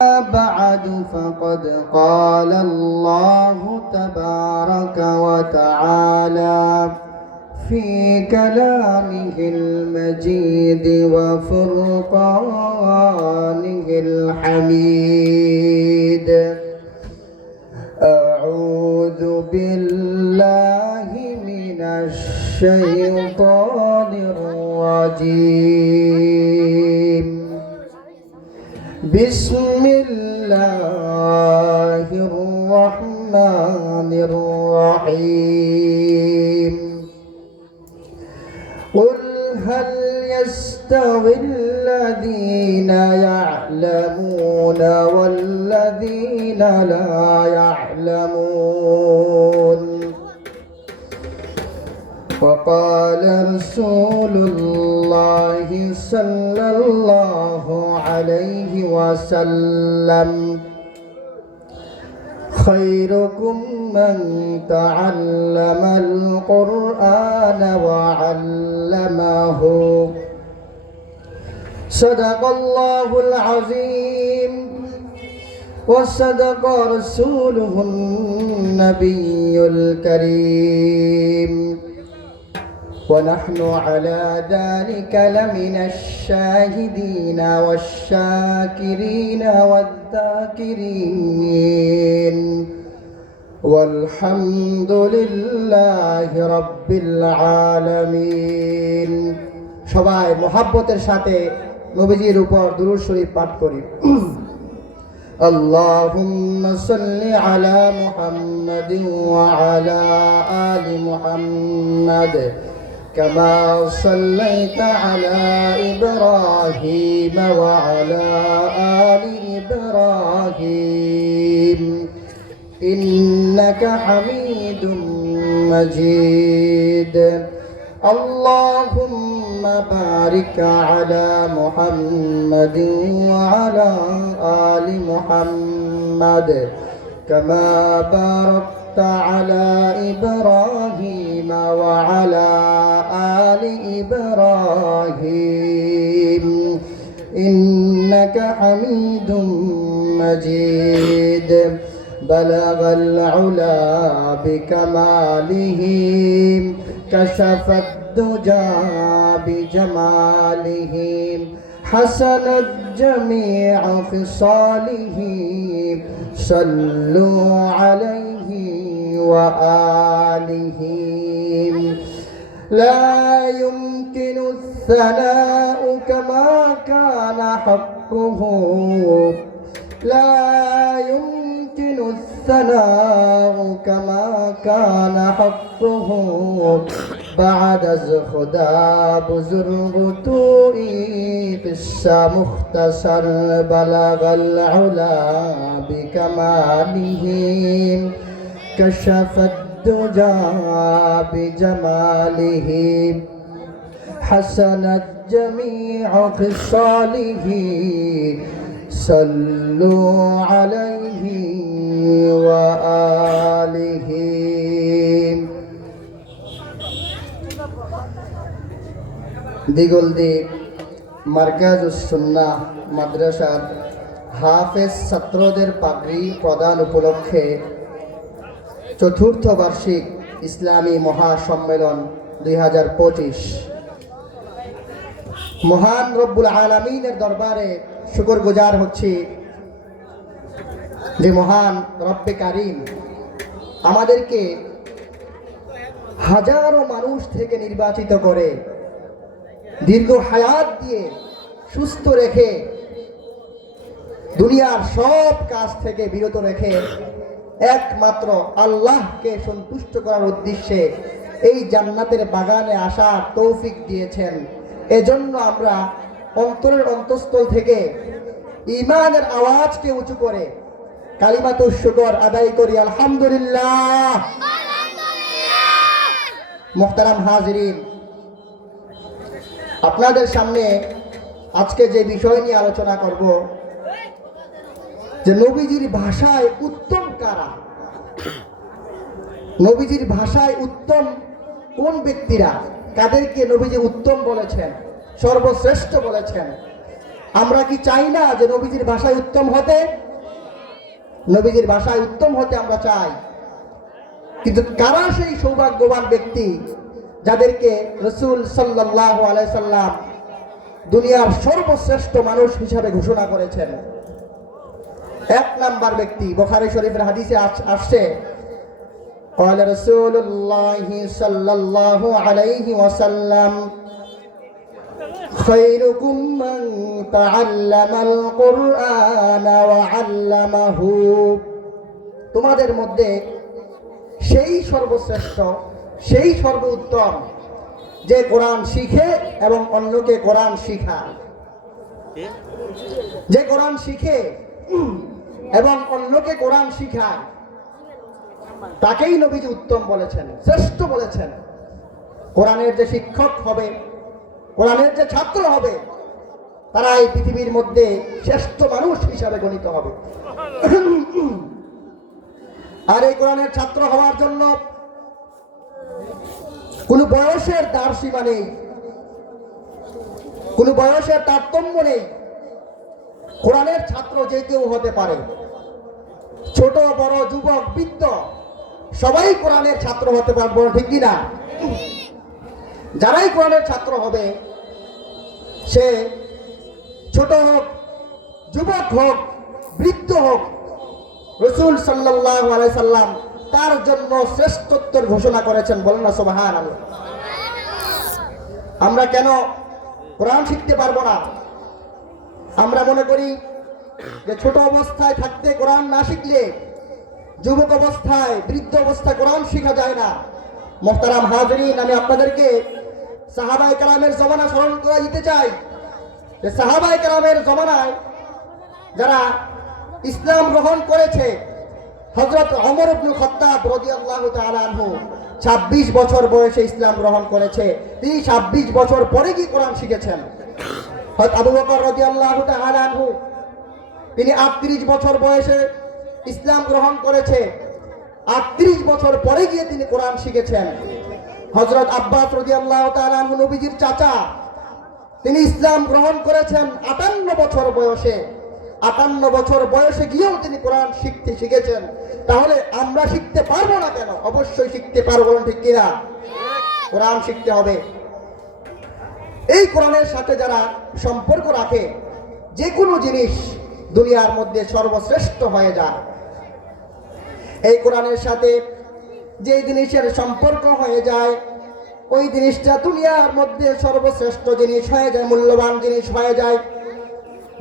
بعد فقد قال الله تبارك وتعالى في كلامه المجيد وفرقانه الحميد. أعوذ بالله من الشيطان الرجيم. بسم الله الرحمن الرحيم. قل هل يستوي الذين يعلمون والذين لا يعلمون؟ وقال رسول الله صلى الله عليه وسلم: خيركم من تعلم القرآن وعلمه. صدق الله العظيم وصدق رسوله النبي الكريم، ونحن على ذلك لمن الشاهدين والشاكرين والذاكرين، والحمد لله رب العالمين। সবাই মোহাব্বতের সাথে নবীজির উপর দুরূদ শরীফ পাঠ করি। اللهم صل على محمد وعلى آل محمد كما صليت على إبراهيم وعلى آل إبراهيم إنك حميد مجيد. اللهم بارك على محمد وعلى آل محمد كما باركت على إبراهيم وعلى آل إبراهيم إنك حميد مجيد. بلغ العلا بكماله كشف الدجى بجماله حسنت جميع خصاله صلوا عليه وآله. لا يمكن الثناء كما كان حقه، لا يمكن الثناء كما كان حقه بعد از خدا بزرگ توئی قصہ مختصر. بلغ العلا بکماله كشف الدجى بجماله حسنت جميع خصاله صلوا عليه وآله. দিগলদ্বীপ মারকাজুস সুন্নাহ মাদ্রাসার হাফেজ ছাত্রদের পাগড়ি প্রদান উপলক্ষে চতুর্থ বার্ষিক ইসলামী মহাসম্মেলন 2025 মহান রব্বুল আলামিনের দরবারে শুকরগুজার হচ্ছি যে মহান রব্বে কারীম আমাদেরকে হাজারো মানুষ থেকে নির্বাচিত করে দীর্ঘ হায়াত দিয়ে সুস্থ রেখে দুনিয়ার সব কাজ থেকে বিরত রেখে একমাত্র আল্লাহকে সন্তুষ্ট করার উদ্দেশ্যে এই জান্নাতের বাগানে আসার তৌফিক দিয়েছেন। এজন্য আমরা অন্তরের অন্তঃস্থল থেকে ঈমানের আওয়াজকে উঁচু করে কালিমাতুশ শুকর আদায় করি আলহামদুলিল্লাহ। মুহতারাম হাজিরিন, আপনাদের সামনে আজকে যে বিষয় নিয়ে আলোচনা করব যে নবীজির ভাষায় উত্তম কারা, নবীজির ভাষায় উত্তম কোন ব্যক্তিরা, কাদেরকে নবীজি উত্তম বলেছেন, সর্বশ্রেষ্ঠ বলেছেন, আমরা কি চাই না যে নবীজির ভাষায় উত্তম হতে? নবীজির ভাষায় উত্তম হতে আমরা চাই, কিন্তু কারা সেই সৌভাগ্যবান ব্যক্তি যাদেরকে রাসূল সাল্লাল্লাহু আলাইহি সাল্লাম দুনিয়ার সর্বশ্রেষ্ঠ মানুষ হিসাবে ঘোষণা করেছেন? এক নাম্বার ব্যক্তি, বুখারী শরীফের হাদিসে আসছে, قال رسول الله صلى الله عليه وسلم خيركم من تعلم القرآن وعلمه। তোমাদের মধ্যে সেই সর্বশ্রেষ্ঠ, সেই সর্বোত্তম যে কোরআন শিখে এবং অন্যকে কোরআন শিখায়। যে কোরআন শিখে এবং অন্যকে কোরআন শিখায় তাকেই নবীজি উত্তম বলেছেন, শ্রেষ্ঠ বলেছেন। কোরআনের যে শিক্ষক হবে, কোরআনের যে ছাত্র হবে, তারা এই পৃথিবীর মধ্যে শ্রেষ্ঠ মানুষ হিসাবে গণিত হবে। আর এই কোরআনের ছাত্র হওয়ার জন্য কোনো বয়সের দ্বারসীমা নেই, কোনো বয়সের তারতম্য নেই। কোরআনের ছাত্র যে কেউ হতে পারে, ছোট বড় যুবক বৃদ্ধ সবাই কোরআনের ছাত্র হতে পারবো, ঠিক কিনা? যারাই কোরআনের ছাত্র হবে, সে ছোট হোক, যুবক হোক, বৃদ্ধ হোক, রাসূল সাল্লাল্লাহু আলাইহি সাল্লাম তার জন্য শ্রেষ্ঠত্বের ঘোষণা করেছেন। বলেন না সুবহানাল্লাহ। আমরা কেন কোরআন শিখতে পারবো না? আমরা মনে করি যে ছোট অবস্থায় থাকতে কোরআন না শিখলে যুবক অবস্থায়, বৃদ্ধ অবস্থায় কোরআন শেখা যায় না। মুহতারাম হাজিরিন, আমি আপনাদেরকে সাহাবায়ে কেরামের জমানা স্মরণ করে দিতে চাই যে সাহাবায়ে কেরামের জমানায় যারা ইসলাম গ্রহণ করেছে, হযরত ওমর ইবনে খাত্তাব রাদিয়াল্লাহু তাআলা আনহু 26 বছর বয়সে ইসলাম গ্রহণ করেছে। তিনি 26 বছর পরে কি কোরআন শিখেছেন। হযরত আবু বকর রাদিয়াল্লাহু তাআলা আনহু তিনি 38 বছর বয়সে ইসলাম গ্রহণ করেছে, 38 বছর পরে গিয়ে তিনি কোরআন শিখেছেন। হযরত আব্বাস রাদিয়াল্লাহু তাআলা আনহু নবীজির চাচা, তিনি ইসলাম গ্রহণ করেছেন 58 বছর বয়সে। 58 বছর বয়সে গিয়েও তিনি কোরআন শিখেছেন। তাহলে আমরা শিখতে পারবো না কেন? অবশ্যই শিখতে পারবো, ঠিক কিনা? কোরআন শিখতে হবে। এই কোরআনের সাথে যারা সম্পর্ক রাখে, যে কোনো জিনিস দুনিয়ার মধ্যে সর্বশ্রেষ্ঠ হয়ে যায়। এই কোরআনের সাথে যে জিনিসের সম্পর্ক হয়ে যায়, ওই জিনিসটা দুনিয়ার মধ্যে সর্বশ্রেষ্ঠ জিনিস হয়ে যায়, মূল্যবান জিনিস হয়ে যায়।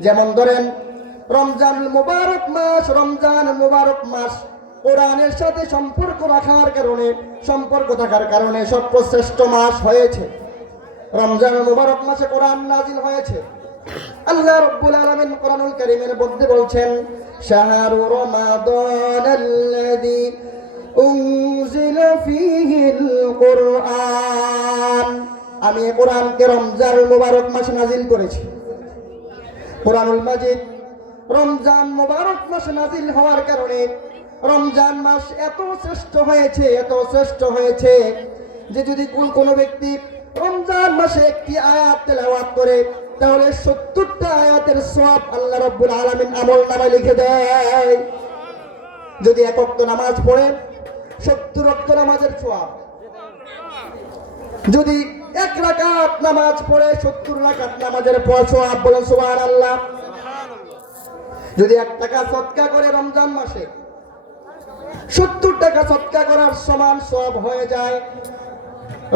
যেমন ধরেন রমজান মুবারক মাস, রমজান মুবারক মাস কোরআনের সাথে সম্পর্ক রাখার কারণে, সম্পর্ক থাকার কারণে সর্বশ্রেষ্ঠ মাস হয়েছে। রমজান মুবারক মাসে কোরআন নাজিল হয়েছে। আল্লাহ রাব্বুল আলামিন কোরআনুল কারীমের মধ্যে বলছেন, শাহরু রমাদানাল্লাযী উনজিলা ফীহিল কুরআন। আমি এই কোরআনকে রমজান মুবারক মাসে নাজিল করেছি। কোরআনুল মাজিদ রমজান মুবারক মাসে নাজিল হওয়ার কারণে রমজান মাস এত শ্রেষ্ঠ হয়েছে, এত শ্রেষ্ঠ হয়েছে যে যদি কোনো ব্যক্তি রমজান মাসে একটি আয়াত তেলাওয়াত করে, তাহলে 70টা আয়াতের সওয়াব আল্লাহ রাব্বুল আলামিন আমলনামায় লিখে দেয়। যদি এক ওয়াক্ত নামাজ পড়ে 70 ওয়াক্ত নামাজের সওয়াব, যদি এক রাকাত নামাজ পড়ে 70 রাকাত নামাজের সওয়াব। বলেন সুবহানাল্লাহ। যদি 1 টাকা সদকা করে রমজান মাসে, 70 টাকা সদকা করার সমান সওয়াব হয়ে যায়।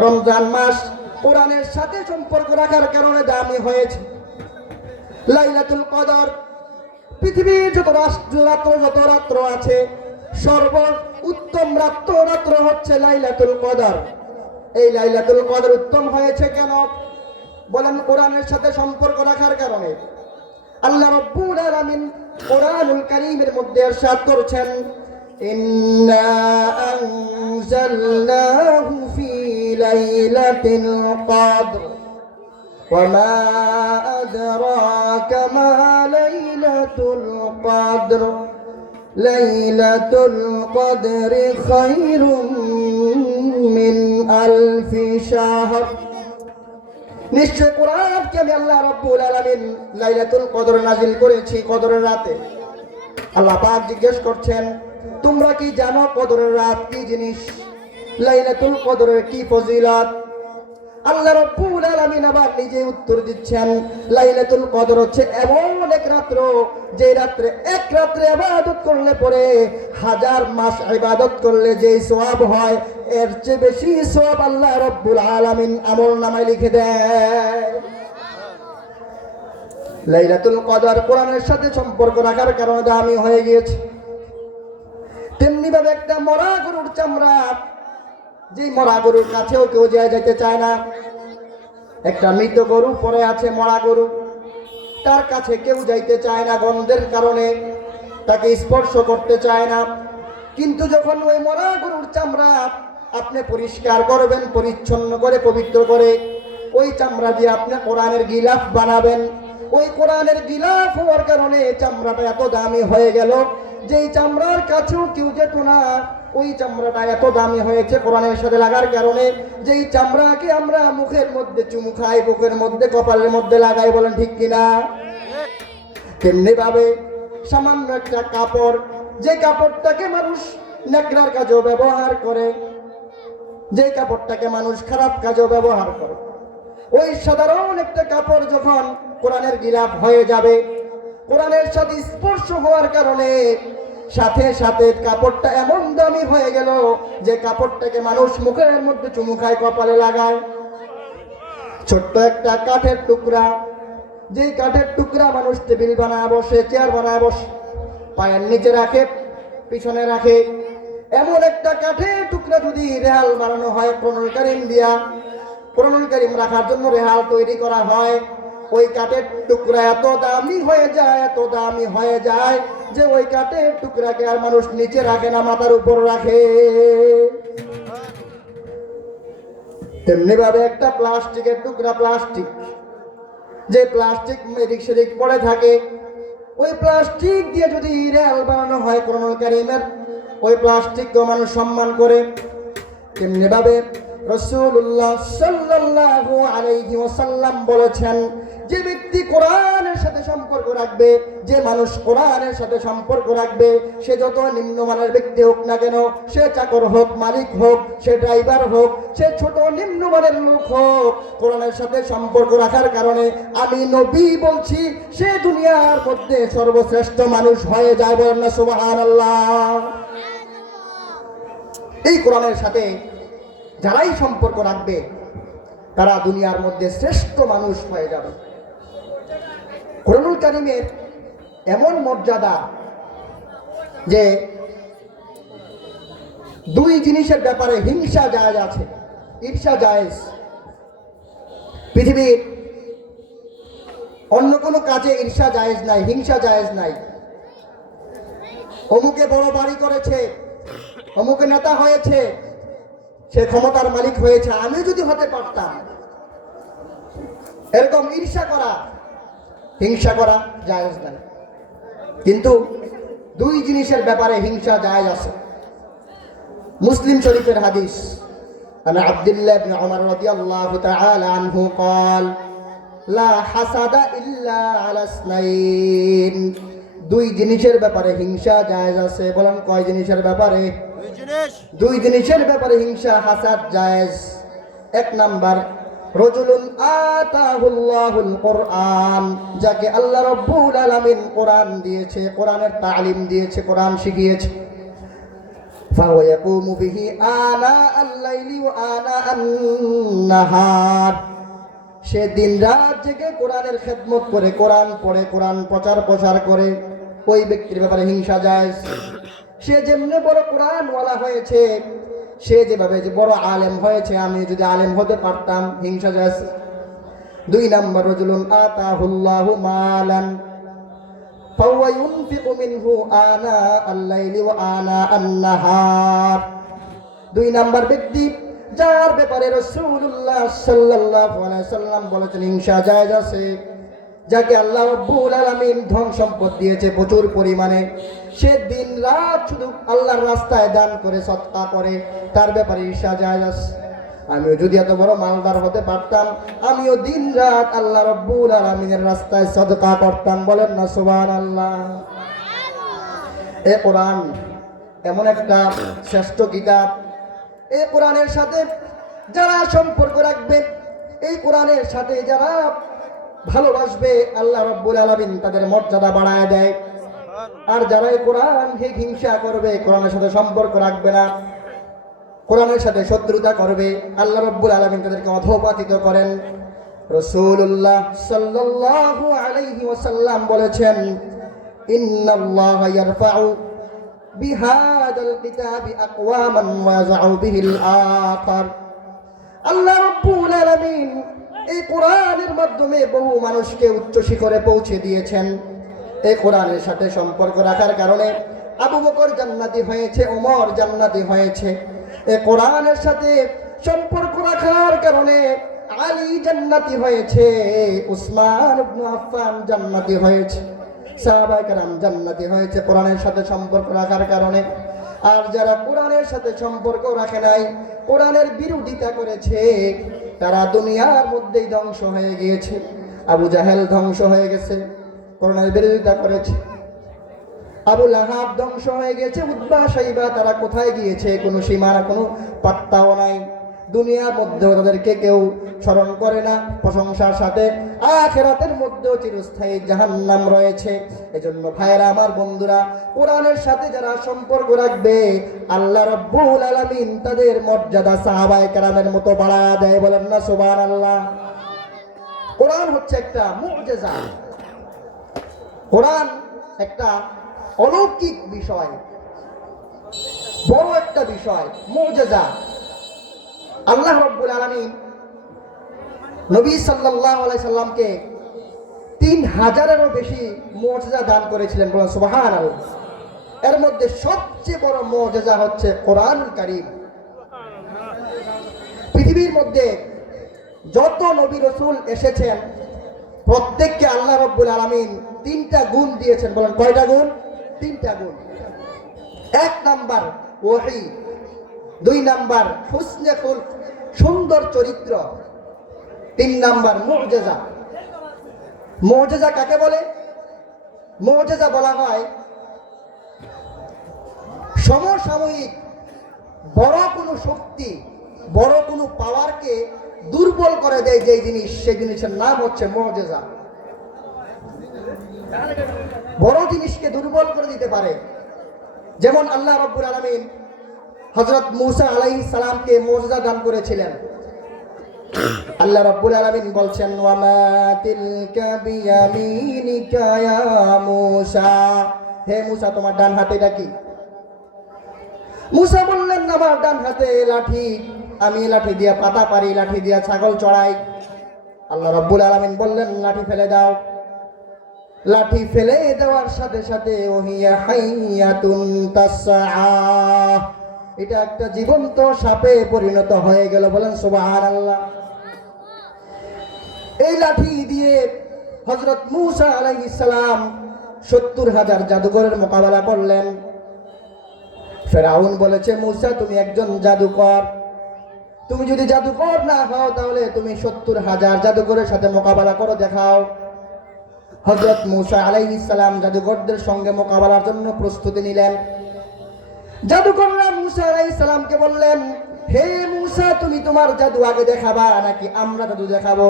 রমজান মাস কোরআনের সাথে সম্পর্ক রাখার কারণে দামি হয়েছে। লাইলাতুল কদর, পৃথিবীর যত রাত্র আছে, সর্ব উত্তম রাত্র হচ্ছে লাইলাতুল কদর। এই লাইলাতুল কদর উত্তম হয়েছে কেন? বলেন কোরআনের সাথে সম্পর্ক রাখার কারণে। আল্লাহ রাব্বুল আলামিন কোরআনুল কারীমের মধ্যে ইরশাদ করেছেন, ইন্না আনজালনাহু ফি লাইলাতিল কদর ওয়া মা আদরাকা মা লাইলাতুল কদর লাইলাতুল কদরি খায়রুম মিন আলফি শাহর। নিশ্চয় কোরআনকে আমি আল্লাহ রাব্বুল আলামিন লাইলাতুল কদর নাজিল করেছি কদরের রাতে। আল্লাহ পাক জিজ্ঞেস করছেন, তোমরা কি জানো কদরের রাত কি জিনিস? লাইলাতুল কদরের কি ফজিলত? আল্লাহ রাব্বুল আলামিন আবার নিজে উত্তর দিচ্ছেন, লাইলাতুল কদর হচ্ছে এমন এক রাত্র যে রাত্রে এক রাত্রে ইবাদত করলে পরে 1000 মাস ইবাদত করলে যে সওয়াব হয় এর চেয়ে বেশি সওয়াব আল্লাহ রাব্বুল আলামিন আমলনামায় লিখে দেয়। লাইলাতুল কদর কোরআনের সাথে সম্পর্ক রাখার কারণে দামি হয়ে গিয়েছে। তেমনি ভাবে একটা মরা গরুর চামড়া, যে মরা গরুর কাছেও কেউ যেতে চায় না। একটা মৃত গরু পড়ে আছে, মরা গরু, তার কাছে কেউ যাইতে চায় না, গন্ধের কারণে তাকে স্পর্শ করতে চায় না। কিন্তু যখন ওই মরা গরুর চামড়া আপনি পরিষ্কার করবেন, পরিচ্ছন্ন করে পবিত্র করে ওই চামড়া দিয়ে আপনি কোরআনের গিলাফ বানাবেন, ওই কোরআনের গিলাফ হওয়ার কারণে চামড়াটা এত দামি হয়ে গেল যেই চামড়ার কাছেও কেউ যেত না। ওই চামড়াটা এত দামি হয়েছে কোরআনের সাথে লাগার কারণে, যেই চামড়াকে আমরা মুখের মধ্যে চুমু খাই, বুকের মধ্যে, কপালের মধ্যে লাগাই, বলেন ঠিক কিনা? তেমনি ভাবে সামান্য একটা কাপড়, যে কাপড়টাকে মানুষ নেকড়ার কাজেও ব্যবহার করে, যে কাপড়টাকে মানুষ খারাপ কাজেও ব্যবহার করে, ওই সাধারণ একটা কাপড় যখন কোরআনের গিলাফ হয়ে যাবে, কোরআনের সাথে স্পর্শ হওয়ার কারণে সাথে সাথে কাপড়টা এমন দামি হয়ে গেল যে কাপড়টাকে মানুষ মুখের মধ্যে চুমু খায়, কপালে লাগায়। ছোট্ট একটা কাঠের টুকরা, যে কাঠের টুকরা মানুষ টেবিল বানায় বসে, চেয়ার বানায় বসে, পায়ের নিচে রাখে, পিছনে রাখে, এমন একটা কাঠের টুকরা যদি রেহাল বানানো হয় কোরআনুল কারীম দিয়া, কোরআনুল কারীম রাখার জন্য রেহাল তৈরি করা হয়, ওই কাঠের টুকরা এত দামি হয়ে যায়, এত দামি হয়ে যায় যে ওই কাঠের টুকরাকে আর মানুষ নিচে রাখে না, মাথার উপর রাখে। তেমনি ভাবে একটা প্লাস্টিকের টুকরা, প্লাস্টিক, যে প্লাস্টিক এদিক সেদিক পড়ে থাকে, ওই প্লাস্টিক দিয়ে যদি রেল বানানো হয় কোরআনুল কারীমের, ওই প্লাস্টিককেও মানুষ সম্মান করে। তেমনি ভাবে রাসূলুল্লাহ সাল্লাল্লাহু আলাইহি ওয়াসাল্লাম বলেছেন, যে ব্যক্তি কোরআনের সাথে সম্পর্ক রাখবে, যে মানুষ কোরআনের সাথে সম্পর্ক রাখবে, সে যত নিম্নমানের ব্যক্তি হোক না কেন, সে চাকর হোক, মালিক হোক, সে ড্রাইভার হোক, সে ছোট নিম্নমানের লোক হোক, কোরআনের সাথে সম্পর্ক রাখার কারণে আমি নবী বলছি, সে দুনিয়ার মধ্যে সর্বশ্রেষ্ঠ মানুষ হয়ে যায়। বলেন না সুবহানাল্লাহ। এই কোরআনের সাথে যারাই সম্পর্ক রাখবে তারা দুনিয়ার মধ্যে শ্রেষ্ঠ মানুষ হয়ে যাবে। কোরআনুল কারীমের এমন মর্যাদা যে দুই জিনিসের ব্যাপারে হিংসা জায়েজ আছে, ঈর্ষা জায়েজ। পৃথিবীর অন্য কোনো কাজে ঈর্ষা জায়েজ নাই, হিংসা জায়েজ নাই। অমুকে বড় বাড়ি করেছে, অমুকে নেতা হয়েছে, সে ক্ষমতার মালিক হয়েছে, আমি যদি হতে পারতাম, এরকম ঈর্ষা করা, হিংসা করা জায়েজ নাই। কিন্তু দুই জিনিসের ব্যাপারে হিংসা জায়েজ আছে। মুসলিম শরীফের হাদিস, আন আব্দুল্লাহ ইবনে উমর রাদিয়াল্লাহু তাআলা আনহু قال লা হাসাদা ইল্লা আলা ইসনাইন। দুই জিনিসের ব্যাপারে হিংসা জায়েজ আছে। বলেন কয় জিনিসের ব্যাপারে? দুই জিনিসের ব্যাপারে হিংসা, হাসাদ জায়েজ। এক নাম্বার, রাজুলুন আতাহুল্লাহুল কুরআন, যাকে আল্লাহ রাব্বুল আলামিন কোরআন দিয়েছে, কোরআনের তালিম দিয়েছে, কোরআন শিখিয়েছে। ফাহুয়া ইয়াকুমু বিহি আনা আল-লাইলি ওয়া আনা আন-নাহার, সে দিন রাত জেগে কোরআনের খেদমত করে, কোরআন পড়ে, কোরআন প্রচার করে, ওই ব্যক্তির ব্যাপারে হিংসা জায়েজ। সে যেমনি বড় কোরআনওয়ালা হয়েছে, সে যেভাবে যে বড় আলেম হয়েছে, আমি যদি আলেম হতে পারতাম, হিংসা জায়েজ। দুই নাম্বার, রাজুলুন আতাহুল্লাহু মালান ফাহুয়া ইউনফিকু মিনহু আনা আল-লাইলি ওয়া আনা আন-নাহার। দুই নাম্বার ব্যক্তি যার ব্যাপারে রাসূলুল্লাহ সাল্লাল্লাহু আলাইহি সাল্লাম বলেছেন হিংসা জায়েজ আছে, যাকে আল্লাহ রাব্বুল আলামিন ধন সম্পদ দিয়েছে প্রচুর পরিমাণে, সে দিন রাত শুধু আল্লাহর রাস্তায় দান করে, সদকা করে, তার ব্যাপারে ঈর্ষা জায়েজ আছে। আমিও যদি এত বড় মালদার হতে পারতাম, আমিও দিন রাত আল্লাহ রাব্বুল আলামিনের রাস্তায় সদকা করতাম। বলেন না সুবহানাল্লাহ। এই কোরআন এমন একটা শ্রেষ্ঠ কিতাব, এই কোরআনের সাথে যারা সম্পর্ক রাখবে, এই কোরআনের সাথে যারা ভালোবাসবে, আল্লাহ রাব্বুল আলামিন তাদের মর্যাদা বাড়ায় দেয়। আর যারা এই কোরআনকে হিংসা করবে, কোরআনের সাথে সম্পর্ক রাখবে না, কোরআনের সাথে শত্রুতা করবে, আল্লাহ রাব্বুল আলামিন তাদেরকে অধঃপতিত করেন। রাসূলুল্লাহ সাল্লাল্লাহু আলাইহি ওয়াসাল্লাম বলেছেন, ইন্নাল্লাহা ইয়ারফাউ বিহাদাল কিতাবি আকওয়ামান ওয়া ইয়াযউ বিহিল আখার। আল্লাহ রাব্বুল আলামিন এই কোরআনের মাধ্যমে বহু মানুষকে উচ্চ শিখরে পৌঁছে দিয়েছেন। এই কোরআনের সাথে সম্পর্ক রাখার কারণে আবু বকর জান্নাতি হয়েছে, ওমর জান্নাতি হয়েছে। এই কোরআনের সাথে সম্পর্ক রাখার কারণে আলী জান্নাতি হয়েছে, উসমান ইবনে আফফান জান্নাতি হয়েছে, সাহাবায়ে কেরাম জান্নাতি হয়েছে কোরআনের সাথে সম্পর্ক রাখার কারণে। আর যারা কোরআনের সাথে সম্পর্ক রাখে নাই, কোরআনের বিরোধিতা করেছে, তারা দুনিয়ার মধ্যেই ধ্বংস হয়ে গিয়েছে। আবু জাহেল ধ্বংস হয়ে গেছে, কোরআনের বিরোধিতা করেছে। আবু লাহাব ধ্বংস হয়ে গেছে, উতবা শাইবা তারা কোথায় গিয়েছে কোনো সীমানা, কোনো পাত্তাও নাই। দুনিয়ার মধ্যেও তাদেরকে কেউ স্মরণ করে না প্রশংসার সাথে, আখিরাতের মধ্যেও চিরস্থায়ী জাহান্নাম রয়েছে। এজন্য ভাইরা আমার, বন্ধুরা, কোরআনের সাথে যারা সম্পর্ক রাখবে, আল্লাহ রাব্বুল আলামিন তাদের মর্যাদা সাহাবায়ে কেরামের মতো বাড়ায় দেয়। বলেন না সুবহানাল্লাহ। কোরআন হচ্ছে একটা মুআজিজা, কোরআন একটা অলৌকিক বিষয়, বড় একটা বিষয়, মুআজিজা। আল্লাহ রাব্বুল আলামিন নবী সাল্লাল্লাহু আলাইহি সাল্লামকে 3000-এরও বেশি মুআজিজা দান করেছিলেন। বলেন সুবহানাল্লাহ। এর মধ্যে সবচেয়ে বড় মুআজিজা হচ্ছে কোরআনুল কারীম। পৃথিবীর মধ্যে যত নবী রাসূল এসেছেন, প্রত্যেককে আল্লাহ রাব্বুল আলামিন 3টা গুণ দিয়েছেন। বলেন কয়টা গুণ? 3টা গুণ। 1 নাম্বার ওহী, 2 নাম্বার হুসনে খুলক, সুন্দর চরিত্র, 3 নাম্বার মুআজিজা। মুআজিজা কাকে বলে? মুআজিজা বলা হয় সমসাময়িক বড় কোনো শক্তি, বড় কোনো পাওয়ারকে দুর্বল করে দেয় যেই জিনিস, সেই জিনিসের নাম হচ্ছে মুআজিজা। বড় জিনিসকে দুর্বল করে দিতে পারে। যেমন আল্লাহ রাব্বুল আলামিন হযরত মূসা আলাইহিস সালামকে মুআজিজা দান করেছিলেন। আল্লাহ রাব্বুল আলামিন বলছেন, ওয়া মা তিলকা বিয়ামিনিকা ইয়া মূসা। হে মূসা, তোমার ডান হাতে এটা কি? মূসা বললেন, আমার ডান হাতে লাঠি, আমি লাঠি দিয়ে পাতা পারি, লাঠি দিয়ে ছাগল চড়াই। আল্লাহ রাব্বুল আলামিন বললেন, লাঠি ফেলে দাও। লাঠি ফেলে দেওয়ার সাথে সাথে ওহিয়া হাইয়াতুন তাসআ, এটা একটা জীবন্ত সাপে পরিণত হয়ে গেল। বলেন সুবহানাল্লাহ। এই লাঠি দিয়ে হযরত মূসা আলাইহিস সালাম 70,000 জাদুকরের মোকাবেলা করলেন। ফেরাউন বলেছে, মূসা তুমি একজন জাদুকর, তুমি যদি জাদুকর না হও তাহলে তুমি 70,000 জাদুকরের সাথে মোকাবেলা করো, দেখাও। হযরত মূসা আলাইহিস সালাম জাদুকরদের সঙ্গে মোকাবেলার জন্য প্রস্তুতি নিলেন। জাদুকররা মূসা আলাইহিস সালামকে বললেন, হে মূসা, তুমি তোমার জাদু আগে দেখাবা নাকি আমরা জাদু দেখাবো?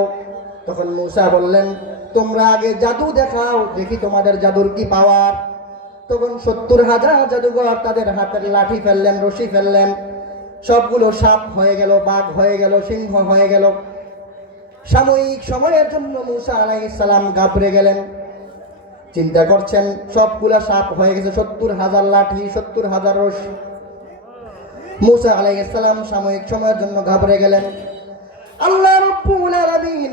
তখন মূসা বললেন, তোমরা আগে জাদু দেখাও, দেখি তোমাদের জাদুর কি পাওয়ার। তখন 70,000 জাদুকর তাদের হাতের লাঠি ফেললেন, রশি ফেললেন, সবগুলো সাপ হয়ে গেল, বাঘ হয়ে গেল, সিংহ হয়ে গেল। সাময়িক সময়ের জন্য মূসা আলাইহিস সালাম ঘাবড়ে গেলেন। চিন্তা করছেন, সবগুলা সাপ হয়ে গেছে, 70,000 লাঠি, 70,000 রশি। মূসা আলাইহিস সালাম সাময়িক সময়ের জন্য ঘাবড়ে গেলেন। আল্লাহ রাব্বুল আলামিন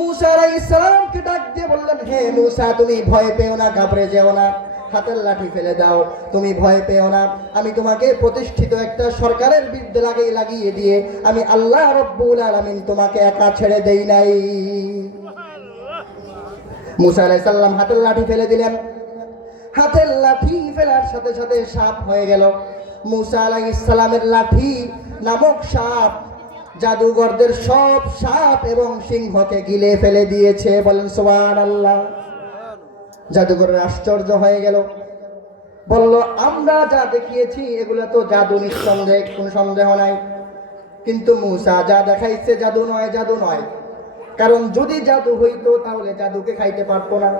মূসা আলাইহিস সালামকে ডাক দিয়ে বললেন, হে মূসা, তুমি ভয় পেও না, ঘাবড়ে যেও না, হাতের লাঠি ফেলে দাও, তুমি ভয় পেও না। আমি তোমাকে প্রতিষ্ঠিত একটা সরকারের বিরুদ্ধে লাগিয়ে দিয়ে আমি আল্লাহ রাব্বুল আলামিন তোমাকে একা ছেড়ে দেই নাই। মূসা আলাইহিস সালাম হাতের লাঠি ফেলে দিলেন। হাতের লাঠি ফেলার সাথে সাথে সাপ হয়ে গেল। মূসা আলাইহিস সালামের লাঠি নামক সাপ জাদুঘরদের সব সাপ এবং সিংহকে গিলে ফেলে দিয়েছে। বলেন সুবহানাল্লাহ। জাদুঘরের আশ্চর্য হয়ে গেল, বলল আমরা যা দেখিয়েছি এগুলো তো জাদু, নিঃসন্দেহ, কোনো সন্দেহ নাই। কিন্তু মূসা যা দেখাইছে জাদু নয়, জাদু নয়। কারণ যদি জাদু হইতো তাহলে জাদুকে খাইতে পারতো না।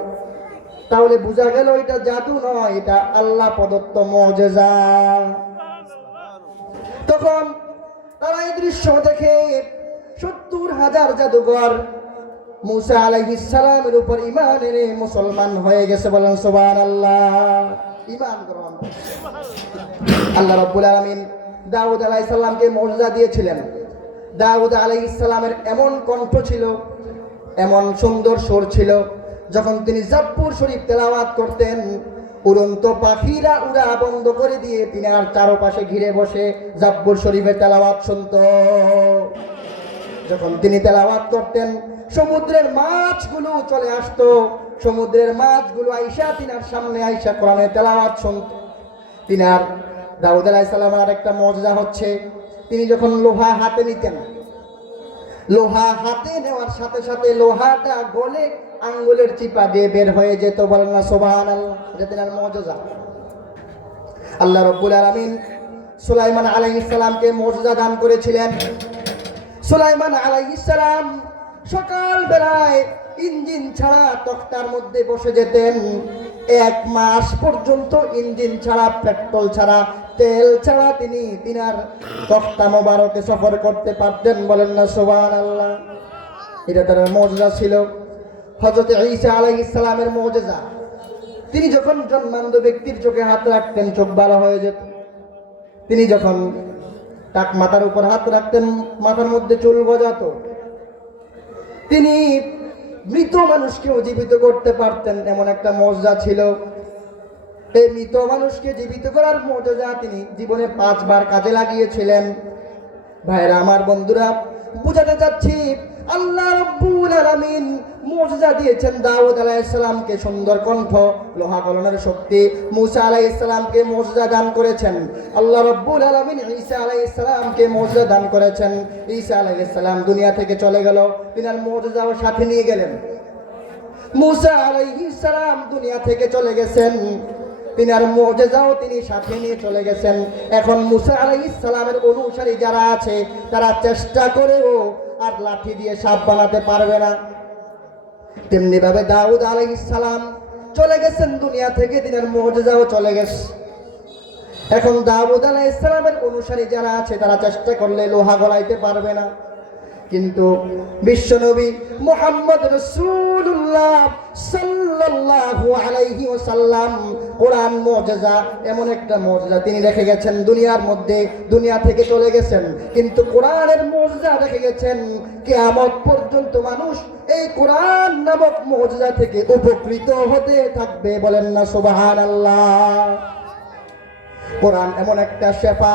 তাহলে বোঝা গেল এটা জাদু নয়, এটা আল্লাহ প্রদত্ত মুজিজা। তখন তারা এই দৃশ্য দেখে 70,000 জাদুঘর মূসা আলাইহিস সালামের উপর ঈমান এনে মুসলমান হয়ে গেছে। বলেন সুবহানাল্লাহ। ঈমান গ্রহণ। আল্লাহ রাব্বুল আলামিন দাউদ আলাইহিস সালামকে মুজিজা দিয়েছিলেন। দাউদ আলাইহিস সালামের এমন কণ্ঠ ছিল, এমন সুন্দর সুর ছিল, যখন তিনি জাব্বুর শরীফ তেলাওয়াত করতেন, উড়ন্ত পাখিরা উড়া বন্ধ করে দিয়ে তিনি আর চারপাশে ঘিরে বসে জাব্বুর শরীফের তেলাওয়াত শুনত। যখন তিনি তেলাওয়াত করতেন সমুদ্রের মাছগুলো চলে আসতো, সমুদ্রের মাছগুলো আইসা তিনার সামনে আইসা কোরআনের তেলাওয়াত শুনত। তিনার দাউদ আলাইহিস সালামের আরেকটা মুজিজা হচ্ছে, তিনি যখন লোহা হাতে নিতেন, লোহা হাতে নেওয়ার সাথে সাথে লোহাটা গলে আঙ্গুলের চিপা দিয়ে বের হয়ে যেত। বলেন না সুবহানাল্লাহ। এটা তিনার মুজিজা। আল্লাহ রাব্বুল আলামিন সুলাইমান আলাইহিস সালামকে মুজিজা দান করেছিলেন। সুলাইমান আলাইহিস সালাম সকাল বেলায় ইঞ্জিন ছাড়া তক্তার মধ্যে বসে যেতেন। 1 মাস পর্যন্ত ইঞ্জিন ছাড়া, পেট্রোল ছাড়া, তেল ছাড়া তিনি তিনার তক্তা মোবারকে সফর করতে পারতেন। বলেন না সুবহানাল্লাহ। এটা তার মুজিজা ছিল। হযরত ঈসা আলাইহিস সালামের মুজিজা, তিনি যখন জন্মান্ধ ব্যক্তির চোখে হাত রাখতেন চোখ ভালো হয়ে যেত। তিনি যখন তাক মাথার উপর হাত রাখতেন মাথার মধ্যে চুল গজাতো। তিনি মৃত মানুষকেও জীবিত করতে পারতেন, এমন একটা মুজিজা ছিল। এই মৃত মানুষকে জীবিত করার মুজিজা তিনি জীবনে 5 বার কাজে লাগিয়েছিলেন। ভাইরা আমার, বন্ধুরা, বুঝাতে চাচ্ছি আল্লাহ রাব্বুল আলামিন মুজিজা দিয়েছেন দাউদ আলাইহিস সালামকে, সুন্দর কণ্ঠ, লোহা গলানোর শক্তি। মূসা আলাইহিস সালামকে মুজিজা দান করেছেন। আল্লাহ রাব্বুল আলামিন ঈসা আলাইহিস সালামকে মুজিজা দান করেছেন। ঈসা আলাইহিস সালাম দুনিয়া থেকে চলে গেল, তিনার মুজিজাও সাথে নিয়ে গেলেন। মূসা আলাইহিস সালাম দুনিয়া থেকে চলে গেছেন, তিনার মুজিজাও তিনি সাথে নিয়ে চলে গেছেন। এখন মূসা আলাইহিস সালামের অনুসারী যারা আছে তারা চেষ্টা করেও আর লাঠি দিয়ে সাপ বানাতে পারবে না। তেমনি ভাবে দাউদ আলাইহিস সালাম চলে গেছেন দুনিয়া থেকে, তিনার মুজিজাও চলে গেছে। এখন দাউদ আলাইহিস সালামের অনুসারী যারা আছে তারা চেষ্টা করলে লোহা গলাইতে পারবে না। কিন্তু বিশ্বনবী মুহাম্মদ রাসূলুল্লাহ সাল্লাল্লাহু আলাইহি ওয়াসাল্লাম কোরআন মুজিজা, এমন একটা মুজিজা তিনি রেখে গেছেন দুনিয়ার মধ্যে। দুনিয়া থেকে চলে গেছেন কিন্তু কোরআনের মুজিজা রেখে গেছেন। কিয়ামত পর্যন্ত মানুষ এই কোরআন নামক মুজিজা থেকে উপকৃত হতে থাকবে। বলেন না সুবহানাল্লাহ। কোরআন এমন একটা শেফা,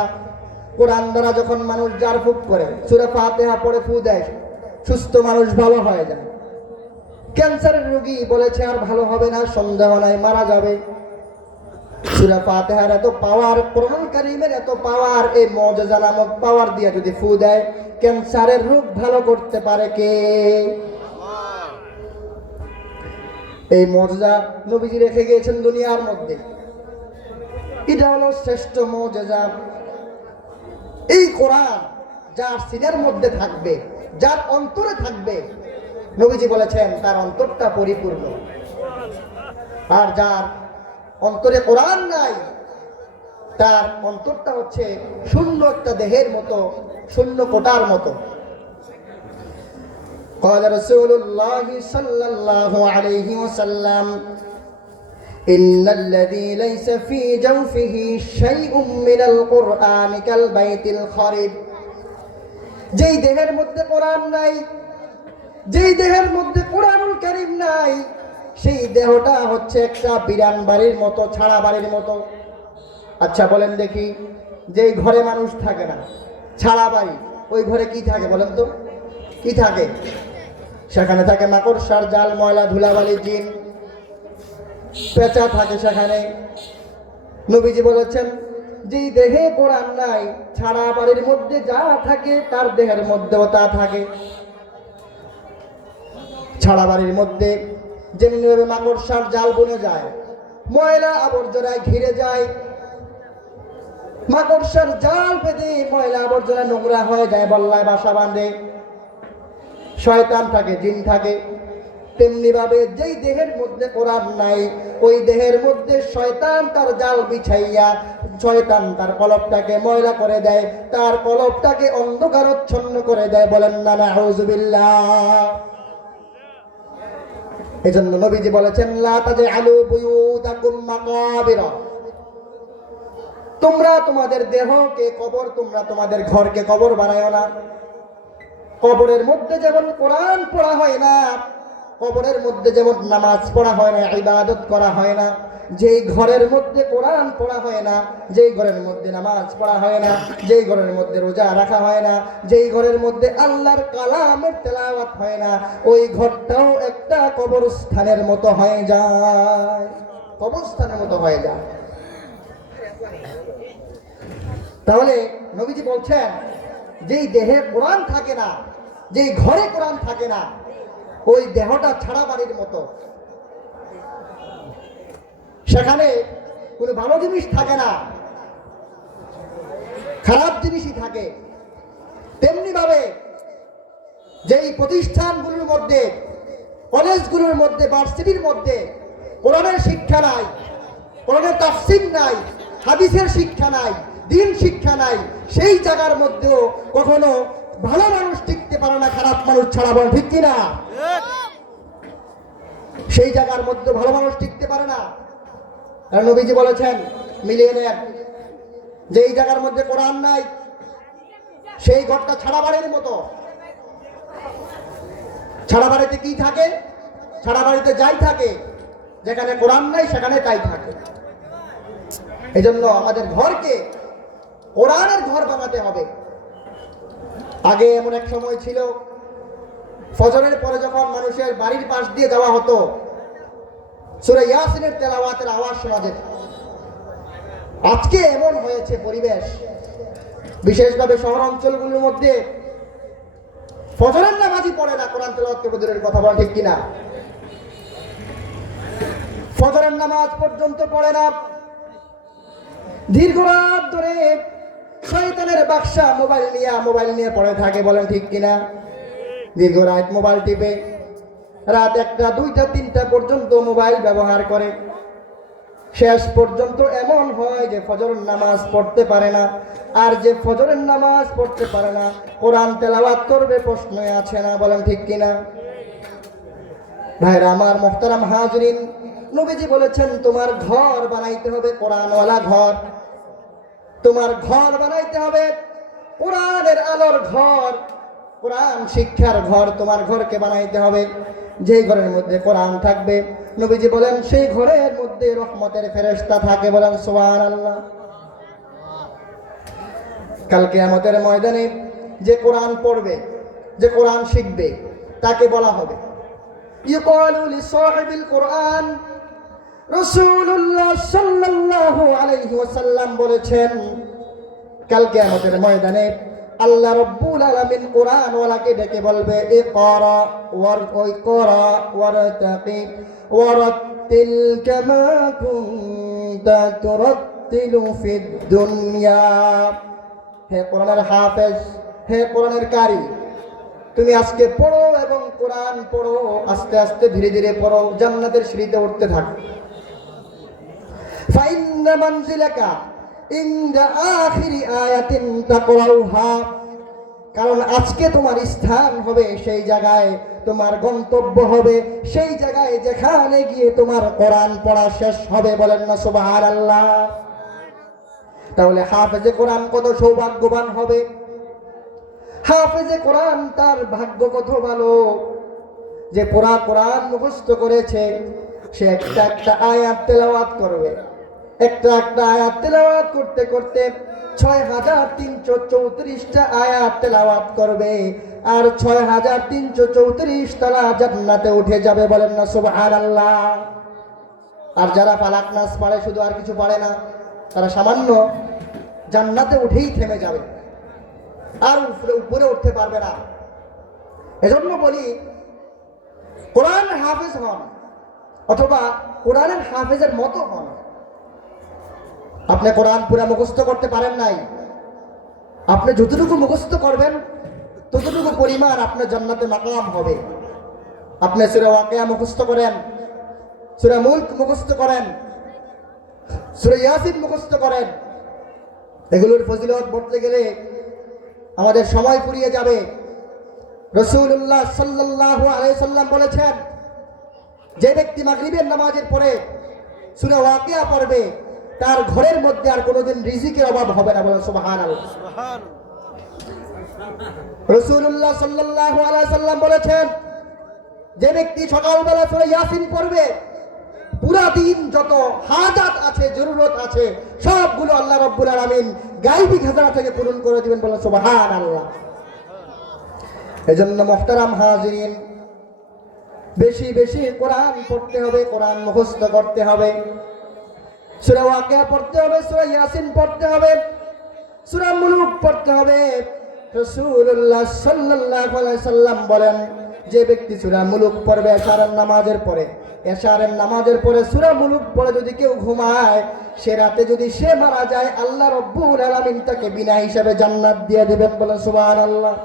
কোরআন দ্বারা যখন মানুষ জারফুক করে, সূরা ফাতিহা পড়ে ফু দেয়, সুস্থ মানুষ ভালো হয়ে যায়। ক্যান্সারের রোগী বলেছে আর ভালো হবে না, সন্দেহ নাই মারা যাবে। সূরা ফাতিহার এত পাওয়ার, কোরআন কারীমের এত পাওয়ার, এই মুজিজা নামক পাওয়ার দিয়ে যদি ফু দেয়, ক্যান্সারের রোগ ভালো করতে পারে কে? এই মুজিজা নবীজি রেখে গিয়েছেন দুনিয়ার মধ্যে। এটা হলো শ্রেষ্ঠ মুজিজা। এই কোরআন যার সিনার মধ্যে থাকবে, যার অন্তরে থাকবে, নবীজি বলেছেন তার অন্তরটা পরিপূর্ণ। আর যার অন্তরে কোরআন নাই, তার অন্তরটা হচ্ছে শূন্য একটা দেহের মতো, শূন্য কোটার মতো। قال رسول الله صلى الله عليه وسلم إن الذي ليس في جوفه شيء من القرآن كالبيت الخرب। যেই দেহের মধ্যে কোরআন নাই, যেই দেহের মধ্যে কোরআনুল কারীম নাই, সেই দেহটা হচ্ছে একটা বিরান বাড়ির মতো, ছাড়া বাড়ির মতো। আচ্ছা বলেন দেখি, যেই ঘরে মানুষ থাকে না, ছাড়া বাড়ি, ওই ঘরে কি থাকে বলেন তো? কি থাকে? সেখানে থাকে মাকড়সার জাল, ময়লা ধুলাবালি, জিন, পেঁচা থাকে সেখানে। নবীজি বলেছেন যেই দেহে কোরআন নাই, ছাড়া বাড়ির মধ্যে যা থাকে তার দেহের মধ্যেও তা থাকে। ছাড়া বাড়ির মধ্যে যেমনিভাবে মাকড়সার জাল বুনে যায়, ময়লা আবর্জনায় ঘিরে যায়, মাকড়সার জাল বেঁধে ময়লা আবর্জনা নোংরা হয়ে যায়, বল্লায় বাসা বাঁধে, শয়তান থাকে, জিন থাকে। তেমনি ভাবে যেই দেহের মধ্যে কোরআন নাই, ওই দেহের মধ্যে শয়তান তার জাল বিছাইয়া, শয়তান তার কলবটাকে ময়লা করে দেয়, তার কলবটাকে অন্ধকারচ্ছন্ন করে দেয়। বলেন না নাউযুবিল্লাহ। এজন্য নবীজি বলেছেন, লা তাজআলু বুয়ুতাকুম মাকাবিরা, তোমরা তোমাদের দেহকে কবর, তোমরা তোমাদের ঘরকে কবর বানায়ো না। কবরের মধ্যে যেমন কোরআন পড়া হয় না, কবরের মধ্যে যেমন নামাজ পড়া হয় না, ইবাদত করা হয় না, যেই ঘরের মধ্যে কোরআন পড়া হয় না, যেই ঘরের মধ্যে নামাজ পড়া হয় না, যেই ঘরের মধ্যে রোজা রাখা হয় না, যেই ঘরের মধ্যে আল্লাহর কালামের তেলাওয়াত হয় না, ওই ঘরটাও একটা কবরস্থানের মতো হয়ে যায়, কবরস্থানের মতো হয়ে যায়। তাহলে নবীজি বলছেন, যেই দেহে কোরআন থাকে না, যেই ঘরে কোরআন থাকে না, ওই দেহটা ছাড়া বাড়ির মতো। সেখানে কোনো ভালো জিনিস থাকে না, খারাপ জিনিসই থাকে। তেমনি ভাবে যেই প্রতিষ্ঠানগুলোর মধ্যে, কলেজগুলোর মধ্যে, ভার্সিটির মধ্যে কোরআনের শিক্ষা নাই, কোরআনের তাফসীর নাই, হাদিসের শিক্ষা নাই, দিন শিক্ষা নাই, সেই জায়গার মধ্যেও কখনো ভালো মানুষ টিকতে পারে না, খারাপ মানুষ ছাড়া। বল ঠিক কিনা? সেই জায়গার মধ্যে ভালো মানুষ টিকতে পারে না। কারণ নবীজি বলেছেন, মিলিয়ে নেন, যেই জায়গার মধ্যে কোরআন নাই, সেই ঘরটা ছাড়া বাড়ির মতো। ছাড়া বাড়িতে কি থাকে? ছাড়া বাড়িতে যাই থাকে, যেখানে কোরআন নাই সেখানে তাই থাকে। এই জন্য আমাদের ঘরকে কোরআনের ঘর বানাতে হবে। আগে এমন এক সময় ছিল, ফজরের পরে যখন মানুষের বাড়ির পাশ দিয়ে যাওয়া হতো, সূরা ইয়াসিনের তেলাওয়াতের আওয়াজ শোনা যেত। আজকে এমন হয়েছে পরিবেশ, বিশেষভাবে শহর অঞ্চলগুলোর মধ্যে ফজরের নামাজই পড়ে না, কোরআন তেলাওয়াত করবে দূরের কথা। বলা ঠিক কিনা? ফজরের নামাজ পর্যন্ত পড়ে না, দীর্ঘ রাত ধরে শয়তানের বাক্সা মোবাইল নিয়ে পড়ে থাকে। বলেন ঠিক কিনা? দীর্ঘ রাত মোবাইল টিপে, রাত 1টা 2টা 3টা পর্যন্ত মোবাইল ব্যবহার করে। শেষ পর্যন্ত এমন হয় যে ফজরের নামাজ পড়তে পারে না। আর যে ফজরের নামাজ পড়তে পারে না, কোরআন তেলাওয়াত করবে প্রশ্নই আছে না। বলেন ঠিক কিনা? ভাইরা আমার, মুহতারাম হাজরিন, নবীজি বলেছেন, তোমার ঘর বানাইতে হবে কোরআনওয়ালা ঘর। তোমার ঘর বানাইতে হবে কোরআনের আলোর ঘর, কোরআন শিক্ষার ঘর। তোমার ঘরকে বানাইতে হবে যেই ঘরের মধ্যে কোরআন থাকবে, নবীজি বলেন সেই ঘরের মধ্যে রহমতের ফেরেশতা থাকে। বলেন সুবহানাল্লাহ। কাল কিয়ামতের ময়দানে যে কোরআন পড়বে, যে কোরআন শিখবে, তাকে বলা হবে, ইউকালু লিসাহিবিল কোরআন। রাসূলুল্লাহ সাল্লাল্লাহু আলাইহি ওয়াসাল্লাম বলেছেন, কাল কিয়ামতের ময়দানে আল্লাহ রাব্বুল আলামিন কোরআন ওয়ালাকে ডেকে বলবে, ইকরা ওয়ারতাকি ওয়ারাত্তিল কামা কুনতা তুরাত্তিলু ফিদ দুনিয়া। হে কোরআনের হাফেজ, হে কোরআনের কারি, তুমি আজকে পড়ো এবং কোরআন পড়ো, আস্তে আস্তে ধীরে ধীরে পড়ো, জান্নাতের সিঁড়িতে উঠতে থাকো। ফাইন্না মানজিলাকা ইনদা আখিরি আয়াতিন তাকরাউহা, কারণ আজকে তোমার স্থান হবে সেই জায়গায়, তোমার গন্তব্য হবে সেই জায়গায় যেখানে গিয়ে তোমার কোরআন পড়া শেষ হবে। বলেন না সুবহানাল্লাহ। তাহলে হাফেজে কোরআন কত সৌভাগ্যবান হবে! হাফেজে কোরআন তার ভাগ্য কত ভালো, যে পুরা কোরআন মুখস্থ করেছে। সে একটা একটা আয়াত তেলাওয়াত করবে, একটা একটা আয়াত তেলাওয়াত করতে করতে 6334টা আয়াত তেলাওয়াত করবে, আর 6334 তালা জান্নাতে উঠে যাবে। বলেন না সুবহানাল্লাহ। আর যারা ফালাক নাস পারে, শুধু আর কিছু পারে না, তারা সামান্য জান্নাতে উঠেই থেমে যাবে, আর উপরে উঠতে পারবে না। এজন্য বলি, কোরআন হাফেজ হন অথবা কোরআনের হাফেজের মতো হন। আপনি কোরআন পুরা মুখস্থ করতে পারেন নাই, আপনি যতটুকু মুখস্থ করবেন ততটুকু পরিমাণ আপনার জান্নাতে মাকাম হবে। আপনি সূরা ওয়াকিয়া মুখস্থ করেন, সূরা মুলক মুখস্থ করেন, সূরা ইয়াসিন মুখস্থ করেন, এগুলোর ফজিলত বলতে গেলে আমাদের সময় ফুরিয়ে যাবে। রাসূলুল্লাহ সাল্লাল্লাহু আলাইহি সাল্লাম বলেছেন, যে ব্যক্তি মাগরিবের নামাজের পরে সূরা ওয়াকিয়া পড়বে তার ঘরের মধ্যে আর কোনোদিন রিজিকের অভাব হবে না। বলেন সুবহানাল্লাহ। রাসূলুল্লাহ সাল্লাল্লাহু আলাইহি সাল্লাম বলেছেন, যে ব্যক্তি সকালবেলা সূরা ইয়াসিন পড়বে পুরা দিন যত হাজাত আছে, জরুরত আছে, সবগুলো আল্লাহ রাব্বুল আলামিন গায়বী খাজানা থেকে পূরণ করে দিবেন। বলেন সুবহানাল্লাহ। এজন্য মুহতারাম হাজিরিন, বেশি বেশি কোরআন পড়তে হবে, কোরআন মুখস্থ করতে হবে, সূরা ওয়াকিয়া পড়তে হবে, সূরা ইয়াসিন পড়তে হবে, সূরা মুলক পড়তে হবে। রাসূলুল্লাহ সাল্লাল্লাহু আলাইহি সাল্লাম বলেন, যে ব্যক্তি সূরা মুলক পড়বে এশারের নামাজের পরে, এশারের নামাজের পরে সূরা মুলক পড়ে যদি কেউ ঘুমায়, সে রাতে যদি সে মারা যায়, আল্লাহ রাব্বুল আলামিন তাকে বিনা হিসাবে জান্নাত দিয়ে দিবেন। বলেন সুবহানাল্লাহ।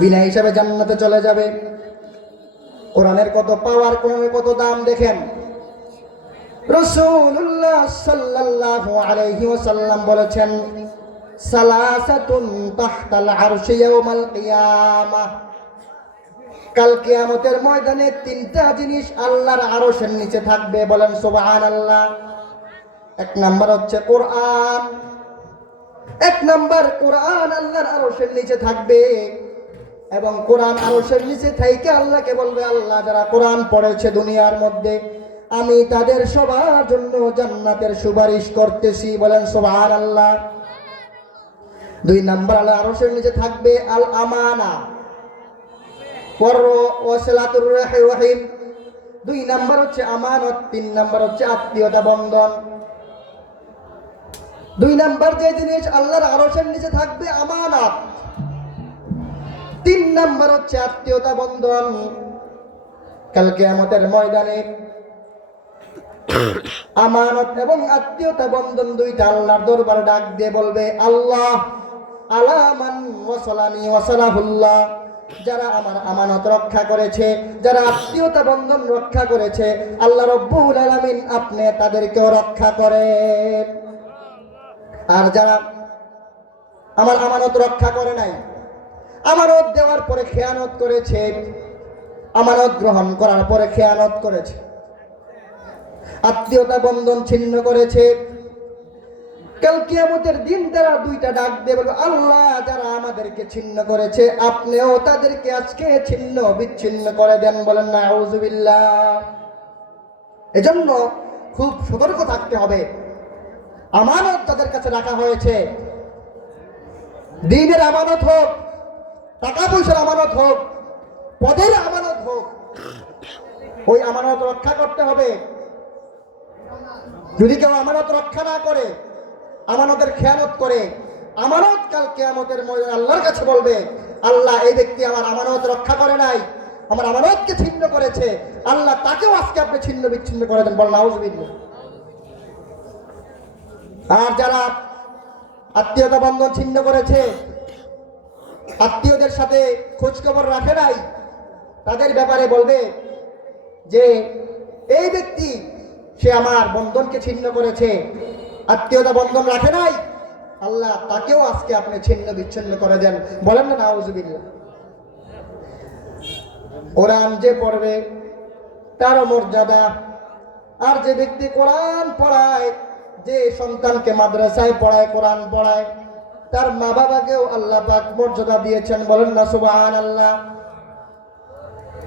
বিনা হিসাবে জান্নাতে চলে যাবে। কোরআনের কত পাওয়ার, কোরআনের কত দাম দেখেন। রাসূলুল্লাহ সাল্লাল্লাহু আলাইহি ওয়াসাল্লাম বলেছেন, সালাসাতুন তাহতাল আরশি ইয়াউমাল কিয়ামাহ, কাল কিয়ামতের ময়দানে তিনটা জিনিস আল্লাহর আরশের নিচে থাকবে। বলেন সুবহানাল্লাহ। এক নাম্বার হচ্ছে কোরআন। এক নাম্বার কোরআন আল্লাহর আরশের নিচে থাকবে, এবং কোরআন আরশের নিচে থেকে আল্লাহকে বলবে, আল্লাহ যারা কোরআন পড়েছে দুনিয়ার মধ্যে, আমি তাদের সবার জন্য জান্নাতের সুপারিশ করতেছি। বলেন সুবহানাল্লাহ। দুই নাম্বার আল্লাহ আরশের নিচে থাকবে আল আমানা ওয়াসিলাতুর রাহিম। দুই নাম্বার হচ্ছে আমানত, তিন নাম্বার হচ্ছে আত্মীয়তা বন্ধন। দুই নাম্বার যে জিনিস আল্লাহর আরশের নিচে থাকবে আমানত, তিন নাম্বার হচ্ছে আত্মীয়তা বন্ধন। কাল কিয়ামতের ময়দানে আমানত এবং আত্মীয়তা বন্ধন দুইটা আল্লাহর দরবারে ডাক দিয়ে বলবে, আল্লাহ আলা মান ওয়াসালানি ওয়াসালাহুল্লাহ, যারা আমার আমানত রক্ষা করেছে, যারা আত্মীয়তা বন্ধন রক্ষা করেছে, আল্লাহ রাব্বুল আলামিন আপনি তাদেরকেও রক্ষা করেন। আর যারা আমার আমানত রক্ষা করে নাই, আমানত দেওয়ার পরে খেয়ানত করেছে, আমানত গ্রহণ করার পরে খেয়ানত করেছে, আত্মীয়তা বন্ধন ছিন্ন করেছে, কাল কিয়ামতের দিন তারা দুইটা ডাক দেবে, আল্লাহ যারা আমাদেরকে ছিন্ন করেছে আপনিও তাদেরকে আজকে ছিন্ন বিচ্ছিন্ন করে দেন। বলেন নাউযুবিল্লাহ। এজন্য খুব সতর্ক থাকতে হবে। আমানত তাদের কাছে রাখা হয়েছে, দ্বীনের আমানত হোক, টাকা পয়সার আমানত হোক, পদের আমানত হোক, ওই আমানত রক্ষা করতে হবে। যদি কেউ আমানত রক্ষা না করে, আমানতের খেয়ানত করে, আমানত কাল কিয়ামতের ময়দানে আল্লাহর কাছে বলবে, আল্লাহ এই ব্যক্তি আমার আমানত রক্ষা করে নাই, আমার আমানতকে ছিন্ন করেছে, আল্লাহ তাকেও আজকে আপনি ছিন্ন বিচ্ছিন্ন করে দেন। বলেন নাউযুবিল্লাহ। আর যারা আত্মীয়তা বন্ধন ছিন্ন করেছে, আত্মীয়দের সাথে খোঁজ খবর রাখে নাই, তাদের ব্যাপারে বলবে যে এই ব্যক্তি সে আমার বন্ধনকে ছিন্ন করেছে, আত্মীয়তা বন্ধন রাখে নাই, আল্লাহ তাকেও আজকে আপনি ছিন্ন বিচ্ছিন্ন করে দেন। বলেন না নাউযুবিল্লাহ। কোরআন যে পড়বে তার মর্যাদা, আর যে ব্যক্তি কোরআন পড়ায়, যে সন্তানকে মাদ্রাসায় পড়ায়, কোরআন পড়ায়, তার মা বাবাকেও আল্লাহ পাক মর্যাদা দিয়েছেন। বলেন না সুবহানাল্লাহ।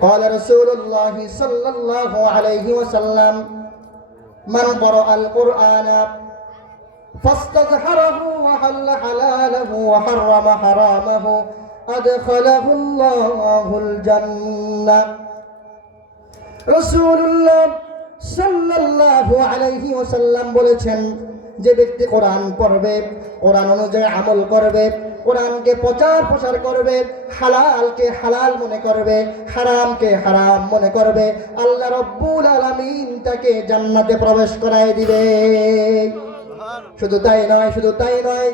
قال رسول الله صلى الله عليه وسلم من قرأ القرآن فاستظهره وحل حلاله وحرم حرامه أدخله الله الجنة। রাসূলুল্লাহ সাল্লাল্লাহু আলাইহি ওয়াসাল্লাম বলেছেন, যে ব্যক্তি কোরআন পড়বে, কোরআন অনুযায়ী আমল করবে, কোরআনকে প্রচার প্রসার করবে, হালালকে হালাল মনে করবে, হারামকে হারাম মনে করবে, আল্লাহ রাব্বুল আলামিন তাকে জান্নাতে প্রবেশ করায় দিবে। শুধু তাই নয়,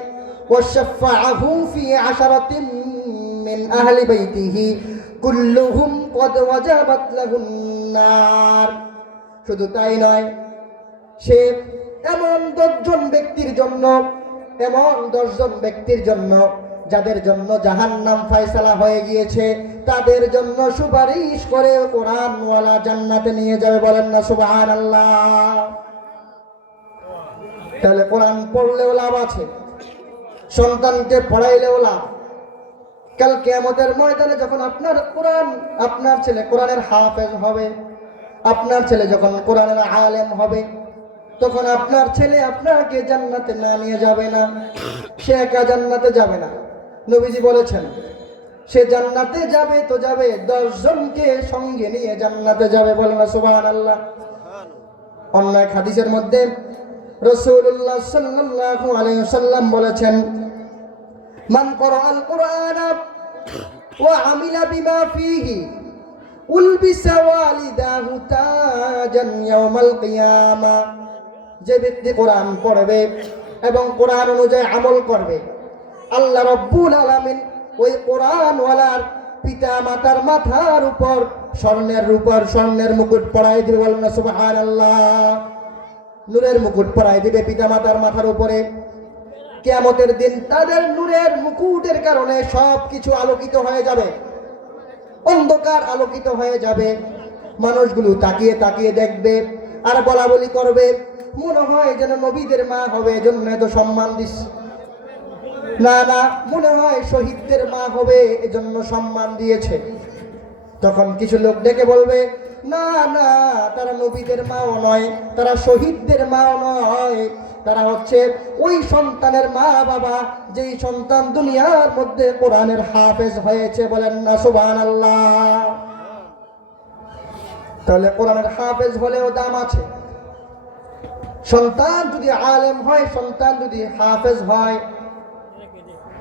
ওয়াশফাআহু ফি আশরাতিন মিন আহলি বাইতিহি কুল্লুহুম ক্বাদ ওয়াজাবাত লাহুন নার। শুধু তাই নয়, সে এমন 10 জন ব্যক্তির জন্য যাদের জন্য জাহান্নাম ফয়সালা হয়ে গিয়েছে, তাদের জন্য সুপারিশ করে কোরআনওয়ালা জান্নাতে নিয়ে যাবে। বলেন না সুবহানাল্লাহ। তাহলে কোরআন পড়লেও লাভ আছে, সন্তানকে পড়াইলেও লাভ। কাল কিয়ামতের ময়দানে যখন আপনার ছেলে কোরআনের হাফেজ হবে, আপনার ছেলে যখন কোরআনের আলেম হবে, তখন আপনার ছেলে আপনাকে জান্নাতে না নিয়ে যাবে না, সে একা জান্নাতে যাবে না। নবীজি বলেছেন, সে জান্নাতে যাবে তো যাবে, 10 জনকে সঙ্গে নিয়ে জান্নাতে যাবে। বলেন না সুবহানাল্লাহ। অন্য এক হাদিসের মধ্যে রাসূলুল্লাহ সাল্লাল্লাহু আলাইহি ওয়াসাল্লাম বলেছেন, মান ক্বারাআল কুরআনা ওয়া আমিলা বিমা ফীহি উলবিসা ওয়ালিদাহু তাজান ইয়াউমাল কিয়ামা। যে ব্যক্তি কোরআন পড়বে এবং কোরআন অনুযায়ী আমল করবে, আল্লাহ রাব্বুল আলামিন ওই কোরআনওয়ালার পিতা মাতার মাথার উপর স্বর্ণের মুকুট পরাই দিবে। বলেন না সুবহানাল্লাহ। নূরের মুকুট পরাই দিবে পিতা মাতার মাথার উপরে। কিয়ামতের দিন তাদের নূরের মুকুটের কারণে সবকিছু আলোকিত হয়ে যাবে, অন্ধকার আলোকিত হয়ে যাবে। মানুষগুলো তাকিয়ে তাকিয়ে দেখবে আর বলা বলি করবে, মনে হয় যেন নবীদের মা হবে, এজন্য এত সম্মান দিস। না, মনে হয় শহীদদের মা হবে, এজন্য সম্মান দিয়েছে। তখন কিছু লোক ডেকে বলবে, না, তারা নবীদের মাও নয়, তারা শহীদদের মাও নয়, তারা হচ্ছে ওই সন্তানের মা বাবা যেই সন্তান দুনিয়ার মধ্যে কোরআনের হাফেজ হয়েছে। বলেন না সুবহানাল্লাহ। তাহলে কোরআনের হাফেজ হলেও দাম আছে। সন্তান যদি আলেম হয়, সন্তান যদি হাফেজ হয়,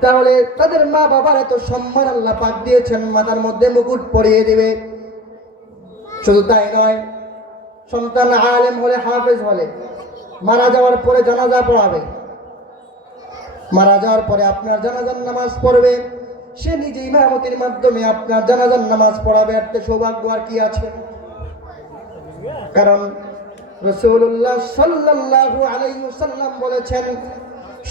তাহলে তাদের মা বাবার এত সম্মান আল্লাহ পাক দিয়েছেন, মাথার মধ্যে মুকুট পরিয়ে দিবে। শুধু তাই নয়, সন্তান আলেম হলে, হাফেজ হলে, মারা যাওয়ার পরে জানাজা পড়াবে, মারা যাওয়ার পরে আপনার জানাজার নামাজ পড়বে, সে নিজে ইমামতির মাধ্যমে আপনার জানাজার নামাজ পড়াবে। এর চেয়ে সৌভাগ্য আর কি আছে? কারণ রাসূলুল্লাহ সাল্লাল্লাহু আলাইহি ওয়াসাল্লাম বলেছেন,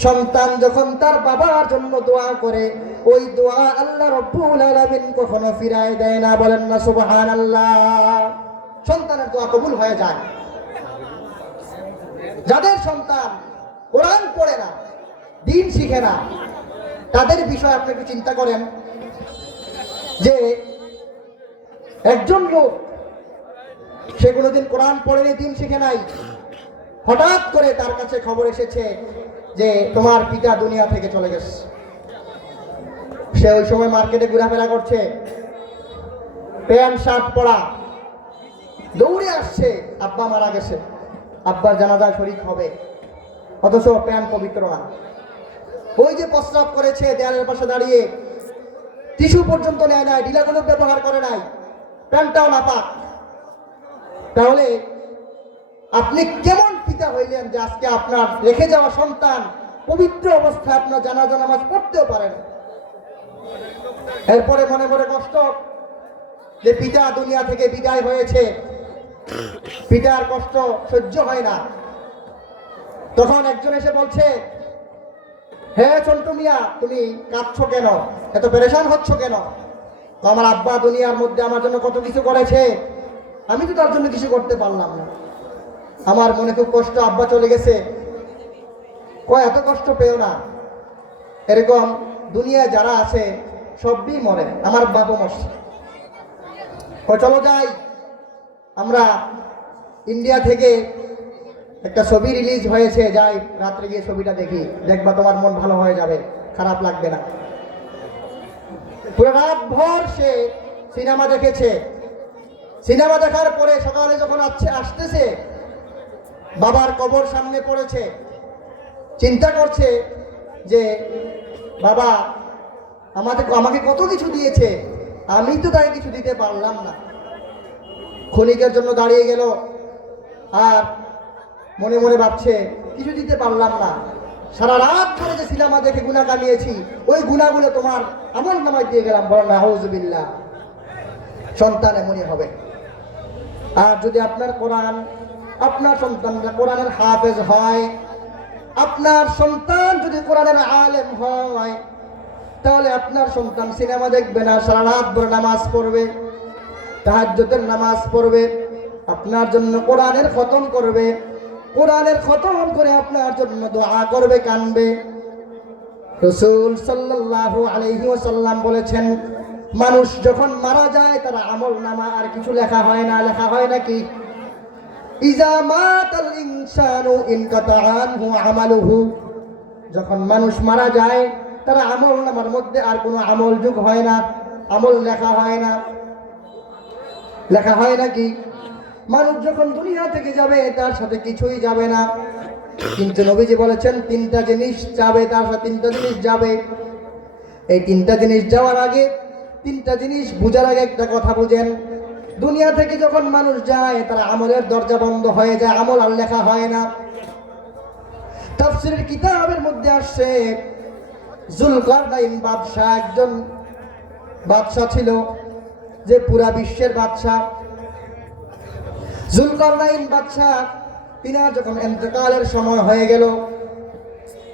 সন্তান যখন তার বাবার জন্য দোয়া করে, ওই দোয়া আল্লাহ রাব্বুল আলামিন কখনো ফিরায় দেয় না। বলেন না সুবহানাল্লাহ। সন্তানের দোয়া কবুল হয়ে যায়। যাদের সন্তান কোরআন পড়ে না, দ্বীন শিখে না, তাদের বিষয়ে আপনি একটু চিন্তা করেন যে একজন লোক, সে কোনোদিন কোরআন পড়েনি, দ্বীন শিখে নাই, হঠাৎ করে তার কাছে খবর এসেছে যে তোমার পিতা দুনিয়া থেকে চলে গেছে। সে ওই সময় মার্কেটে ঘোরাফেরা করছে, প্যান্ট শার্ট পরা, দৌড়ে আসছে, আব্বা মারা গেছে, আব্বার জানাজায় শরীক হবে, অথচ প্যান্ট পবিত্র না। ওই যে প্রস্রাব করেছে দেয়ালের পাশে দাঁড়িয়ে, টিস্যু পর্যন্ত নেয় নাই, ঢিলাগুলো ব্যবহার করে নাই, প্যান্টটাও নাপাক। তাহলে আপনি কেমন পিতা হইলেন যে আজকে আপনার রেখে যাওয়া সন্তান পবিত্র অবস্থায় আপনার জানাজা নামাজ পড়তেও পারেন? এরপরে মনে মনে কষ্ট যে পিতা দুনিয়া থেকে বিদায় হয়েছে, পিতার কষ্ট সহ্য হয় না। তখন একজন এসে বলছে, হে চন্টু মিয়া, তুমি কাঁদছো কেন, এত পেরেশান হচ্ছ কেন? আমার আব্বা দুনিয়ার মধ্যে আমার জন্য কত কিছু করেছে, আমি তো তার জন্য কিছু করতে পারলাম না, আমার মনে খুব কষ্ট, আব্বা চলে গেছে। এত কষ্ট পেও না, এরকম দুনিয়ায় যারা আছে সবই মরে, আমার বাবা মরছে। চলো যাই, আমরা ইন্ডিয়া থেকে একটা ছবি রিলিজ হয়েছে, যাই রাত্রে গিয়ে ছবিটা দেখি, দেখবা তোমার মন ভালো হয়ে যাবে, খারাপ লাগবে না। পুরো রাত ভর সে সিনেমা দেখেছে। সিনেমা দেখার পরে সকালে যখন আসতেছে, বাবার কবর সামনে পড়েছে, চিন্তা করছে যে বাবা আমাকে কত কিছু দিয়েছে, আমি তো তাই কিছু দিতে পারলাম না। ক্ষণিকের জন্য দাঁড়িয়ে গেল আর মনে মনে ভাবছে কিছু দিতে পারলাম না, সারা রাত ধরে যে সিনেমা দেখে গুনাহ কামিয়েছি, ওই গুনাহগুলো তোমার আমল নামায় দিয়ে গেলাম। বলেন নাউযুবিল্লাহ। সন্তান এমনই হবে। আর যদি আপনার সন্তানরা কোরআনের হাফেজ হয়, আপনার সন্তান যদি কোরআনের আলেম হয়, তাহলে আপনার সন্তান সিনেমা দেখবে না, সারা রাত ভরে নামাজ পড়বে, তাহাজ্জুদের নামাজ পড়বে, আপনার জন্য কোরআনের খতম করবে, কোরআনের খতম করে আপনার জন্য দোয়া করবে, কানবে। রাসূল সাল্লাল্লাহু আলাইহি ওয়াসাল্লাম বলেছেন, মানুষ যখন মারা যায় তার আমল নামা আর কিছু লেখা হয় না। লেখা হয় নাকি? ইজা মাতাল ইনসানু ইনকাতা আনহু আমালুহু। যখন মানুষ মারা যায় তার আমল নামার মধ্যে আর কোনো আমল যোগ হয় না, আমল লেখা হয় না। লেখা হয় নাকি? মানুষ যখন দুনিয়া থেকে যাবে তার সাথে কিছুই যাবে না, কিন্তু নবীজি বলেছেন তিনটা জিনিস যাবে, তার সাথে তিনটা জিনিস যাবে। এই তিনটা জিনিস যাওয়ার আগে, তিনটা জিনিস বুঝার আগে একটা কথা বুঝেন। দুনিয়া থেকে যখন মানুষ যায় তার আমলের দরজা বন্ধ হয়ে যায়, আমল আর লেখা হয় না। তাফসীরের কিতাবের মধ্যে আসছে যুলকারনাইন বাদশাহ একজন বাদশাহ ছিল, যে পুরা বিশ্বের বাদশাহ। যুলকারনাইন বাদশাহ তিনার যখন ইন্তেকালের সময় হয়ে গেল,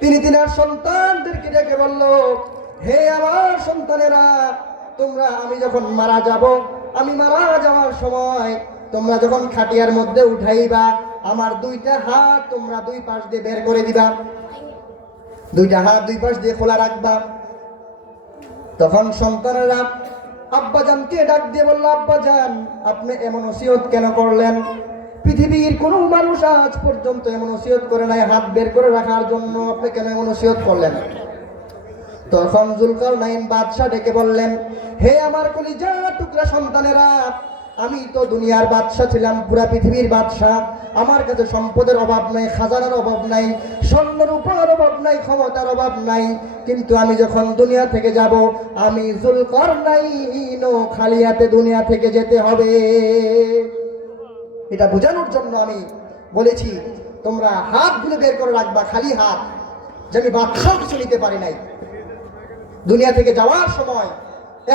তিনি তিনার সন্তানদেরকে ডেকে বলল, হে আমার সন্তানেরা, তোমরা আমি যখন মারা যাব, আমি মারা যাওয়ার সময় তোমরা যখন খাটিয়ার মধ্যে উঠাইবা, আমার দুইটা হাত তোমরা দুই পাশ দিয়ে বের করে দিবা, দুইটা হাত দুই পাশ দিয়ে খোলা রাখবা। তখন সন্তানেরা আব্বাজানকে ডাক দিয়ে বলল, আব্বাজান আপনি এমন ওসিয়ত কেন করলেন? পৃথিবীর কোনো মানুষ আজ পর্যন্ত এমন ওসিয়ত করে নাই হাত বের করে রাখার জন্য, আপনি কেন এমন ওসিয়ত করলেন? তখন যুলকারনাইন বাদশাহ ডেকে বললেন, হে আমার কলিজা টুকরা সন্তানেরা, আমি তো দুনিয়ার বাদশাহ ছিলাম, পুরা পৃথিবীর বাদশাহ। আমার কাছে সম্পদের অভাব নাই, খাজানার অভাব নাই, স্বর্ণের উপর অভাব নাই, ক্ষমতার অভাব নাই। কিন্তু আমি যখন দুনিয়া থেকে যাব, আমি যুলকারনাইন খালি হাতে দুনিয়া থেকে যেতে হবে। এটা বোঝানোর জন্য আমি বলেছি তোমরা হাতগুলো বের করে রাখবা, খালি হাত, যে আমি বাদশাহ কিছু নিতে পারি নাই। দুনিয়া থেকে যাওয়ার সময়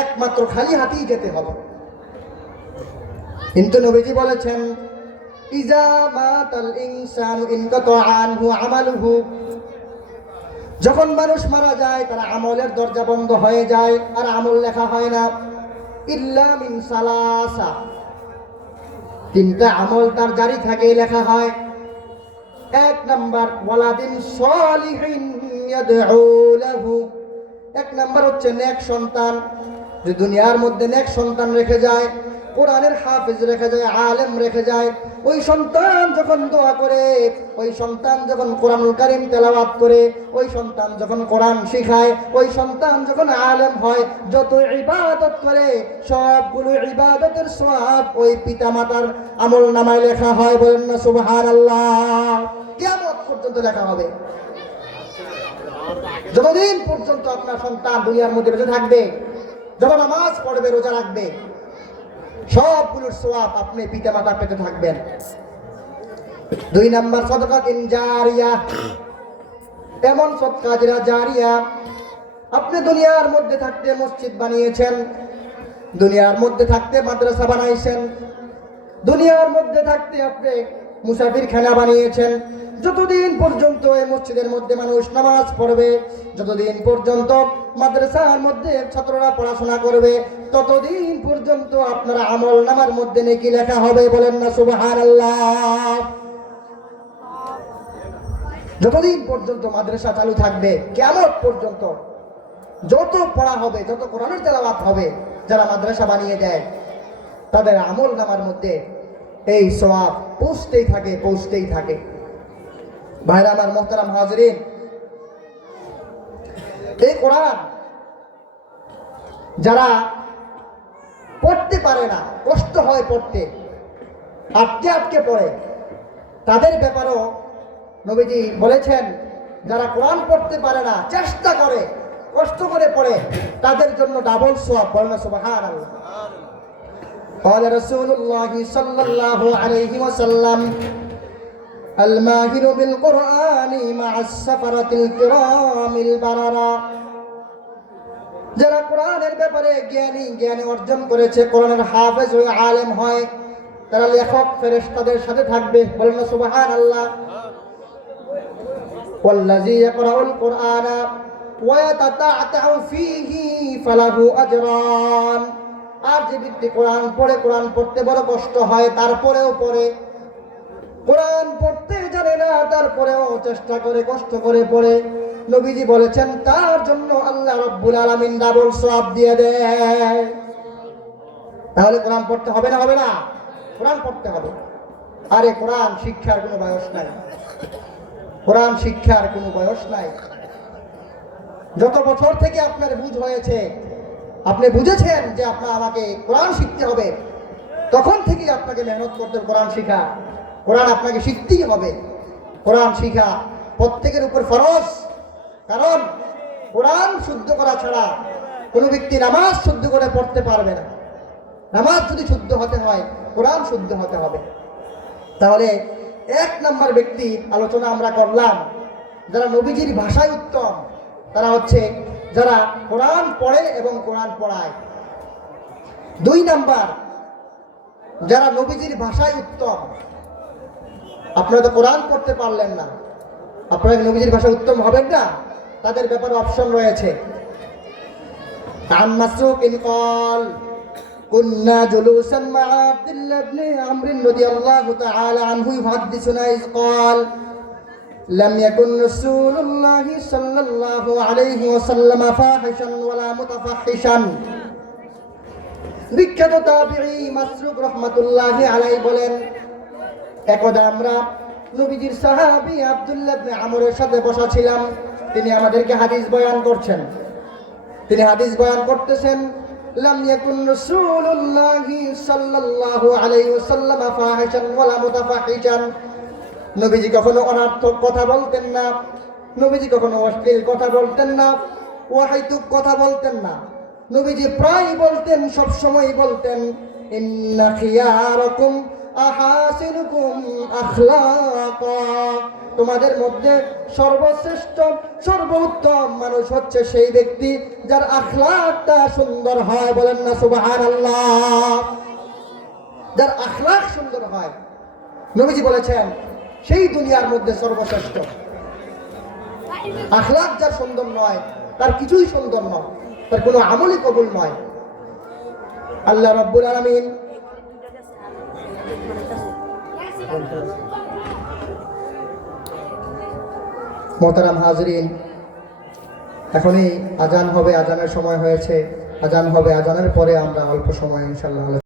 একমাত্র খালি হাতেই যেতে হবে। কিন্তু নবীজি বলেছেন, ইজা মাতাল ইনসানু ইনকাতা আনহু আমালুহু। যখন মানুষ মারা যায় তার আমলের দরজা বন্ধ হয়ে যায়, আর আমল লেখা হয় না। ইল্লা মিন সালাসা, তিনটা আমল তার জারি থাকে, লেখা হয়। এক নাম্বার ওয়ালাদিন সালিহিন ইয়াদউ লাহু, এক নাম্বার হচ্ছে নেক সন্তান। যে দুনিয়ার মধ্যে নেক সন্তান রেখে যায়, কোরআনের হাফেজ রেখে যায়, আলেম রেখে যায়, ওই সন্তান যখন দোয়া করে, ওই সন্তান যখন কোরআনুল কারীম তেলাওয়াত করে, ওই সন্তান যখন কোরআন শিখায়, ওই সন্তান যখন আলেম হয়, যত ইবাদত করে সবগুলো ইবাদতের সওয়াব ওই পিতামাতার আমল নামায় লেখা হয়। বলেন না সুবহানাল্লাহ। কিয়ামত পর্যন্ত লেখা হবে। যতদিন পর্যন্ত আপনার সন্তান দুনিয়ার মধ্যে বেঁচে থাকবে, যখন নামাজ পড়বে, রোজা রাখবে, সবগুলোর সওয়াব আপনি পিতামাতা পেতে থাকবেন। দুই নাম্বার সাদাকাতুন জারিয়া, এমন সদকা যেটা জারিয়া। আপনি দুনিয়ার মধ্যে থাকতে মসজিদ বানিয়েছেন, দুনিয়ার মধ্যে থাকতে মাদ্রাসা বানাইছেন, দুনিয়ার মধ্যে থাকতে আপনি মুসাফিরখানা বানিয়েছেন। যতদিন পর্যন্ত এই মসজিদের মধ্যে মানুষ নামাজ পড়বে, যতদিন পর্যন্ত মাদ্রাসার মধ্যে ছাত্ররা পড়াশোনা করবে, ততদিন পর্যন্ত আপনার আমল নামার মধ্যে নেকি লেখা হবে। বলেন না সুবহানাল্লাহ। যতদিন পর্যন্ত মাদ্রাসা চালু থাকবে, কিয়ামত পর্যন্ত যত পড়া হবে, যত কোরআনের তেলাওয়াত হবে, যারা মাদ্রাসা বানিয়ে দেয় তাদের আমল নামার মধ্যে এই সওয়াব পৌঁছতেই থাকে, পৌঁছতেই থাকে। ভাইরা আমার মুহতারাম হাজিরিন, এই কোরআন যারা পড়তে পারে না, কষ্ট হয় পড়তে, আটকে আটকে পড়ে, তাদের ব্যাপারেও নবীজি বলেছেন যারা কোরআন পড়তে পারে না, চেষ্টা করে, কষ্ট করে পড়ে, তাদের জন্য ডাবল সওয়াব। বলেন সুবহানাল্লাহ। قال رسول الله صلى الله عليه وسلم الماهر بالقرآن مع السفرة الكرام البررة। যারা কোরআনের ব্যাপারে জ্ঞানী অর্জন করেছে, কোরআনের হাফেজ হয়ে আলেম হয়, তারা লেখক ফেরেশতাদের সাথে থাকবে। বলেন সুবহানাল্লাহ। والذي يقرأ القرآن ويتتعتع فيه فله أجران। আর যে ব্যক্তি কোরআন পড়ে, কোরআন পড়তে বড় কষ্ট হয়, তারপরেও পড়ে, কোরআন পড়তে জানে না, তারপরেও চেষ্টা করে, কষ্ট করে পড়ে, নবীজি বলেছেন তার জন্য আল্লাহ রাব্বুল আলামিন ডাবল সওয়াব দিয়ে দেয়। তাহলে কোরআন পড়তে হবে না? হবে না? কোরআন পড়তে হবে। আরে কোরআন শিক্ষার কোনো বয়স নাই, কোরআন শিক্ষার কোনো বয়স নাই। যত বছর থেকে আপনার বুঝ হয়েছে, আপনি বুঝেছেন যে আমাকে কোরআন শিখতে হবে, তখন থেকেই আপনাকে মেহনত করতে হবে কোরআন শিখা। কোরআন আপনাকে শিখতেই হবে। কোরআন শিখা প্রত্যেকের উপর ফরজ। কারণ কোরআন শুদ্ধ করা ছাড়া কোনো ব্যক্তি নামাজ শুদ্ধ করে পড়তে পারবে না। নামাজ যদি শুদ্ধ হতে হয়, কোরআন শুদ্ধ হতে হবে। তাহলে এক নম্বর ব্যক্তি আলোচনা আমরা করলাম, যারা নবীজির ভাষায় উত্তম, তারা হচ্ছে যারা কোরআন পড়ে এবং কোরআন পড়ায়। দুই নাম্বার, যারা নবীজির ভাষায় উত্তম। আপনারা তো কোরআন পড়তে পারলেন না, আপনারা নবীজির ভাষায় উত্তম হবেন না, তাদের ব্যাপারে অপশন রয়েছে। আন মাসরুকিন ক্বাল কুন্না জুলুসান মা আব্দুল্লাহ ইবনে আমর রাদিয়াল্লাহু তাআলা আনহু ইউহাদ্দিসুনা ইয ক্বাল لم يكن رسول الله صلى الله عليه وسلم فاحشا ولا متفحشا। বিখ্যাত তাবিঈ মাসরুক রাহমাতুল্লাহি আলাইহি বলেন, একদা আমরা নবীজির সাহাবী আব্দুল্লাহ ইবনে আমরের সাথে বসা ছিলাম। তিনি আমাদেরকে হাদিস বয়ান করছেন। তিনি হাদিস বয়ান করতেছেন, লাম ইয়াকুন রাসূলুল্লাহি সাল্লাল্লাহু আলাইহি ওয়াসাল্লাম ফাহিশান ওয়ালা মুতাফাহিশান। নবীজি কখনো অনার্থক কথা বলতেন না, নবীজি কখনো অশ্লীল কথা বলতেন না, ওয়াহিতুক কথা বলতেন না। নবীজি প্রায় বলতেন, সব সময় বলতেন, ইন্না খিয়ারাকুম আহাসিনুকুম আখলাকা। তোমাদের মধ্যে সর্বশ্রেষ্ঠ, সর্বোত্তম মানুষ হচ্ছে সেই ব্যক্তি যার আখলাকটা সুন্দর হয়। বলেন না সুবহানাল্লাহ। যার আখলাক সুন্দর হয়, নবীজি বলেছেন সেই দুনিয়ার মধ্যে সর্বশ্রেষ্ঠ। আখলাক যার সুন্দর নয়, তার কিছুই সুন্দর নয়, তার কোনো আমলই কবুল নয়। আল্লাহ রাব্বুল আলামিন মোহতারাম হাজরিন, এখনই আজান হবে, আজানের সময় হয়েছে। আজান হবে, আজানের পরে আমরা অল্প সময় ইনশাআল্লাহ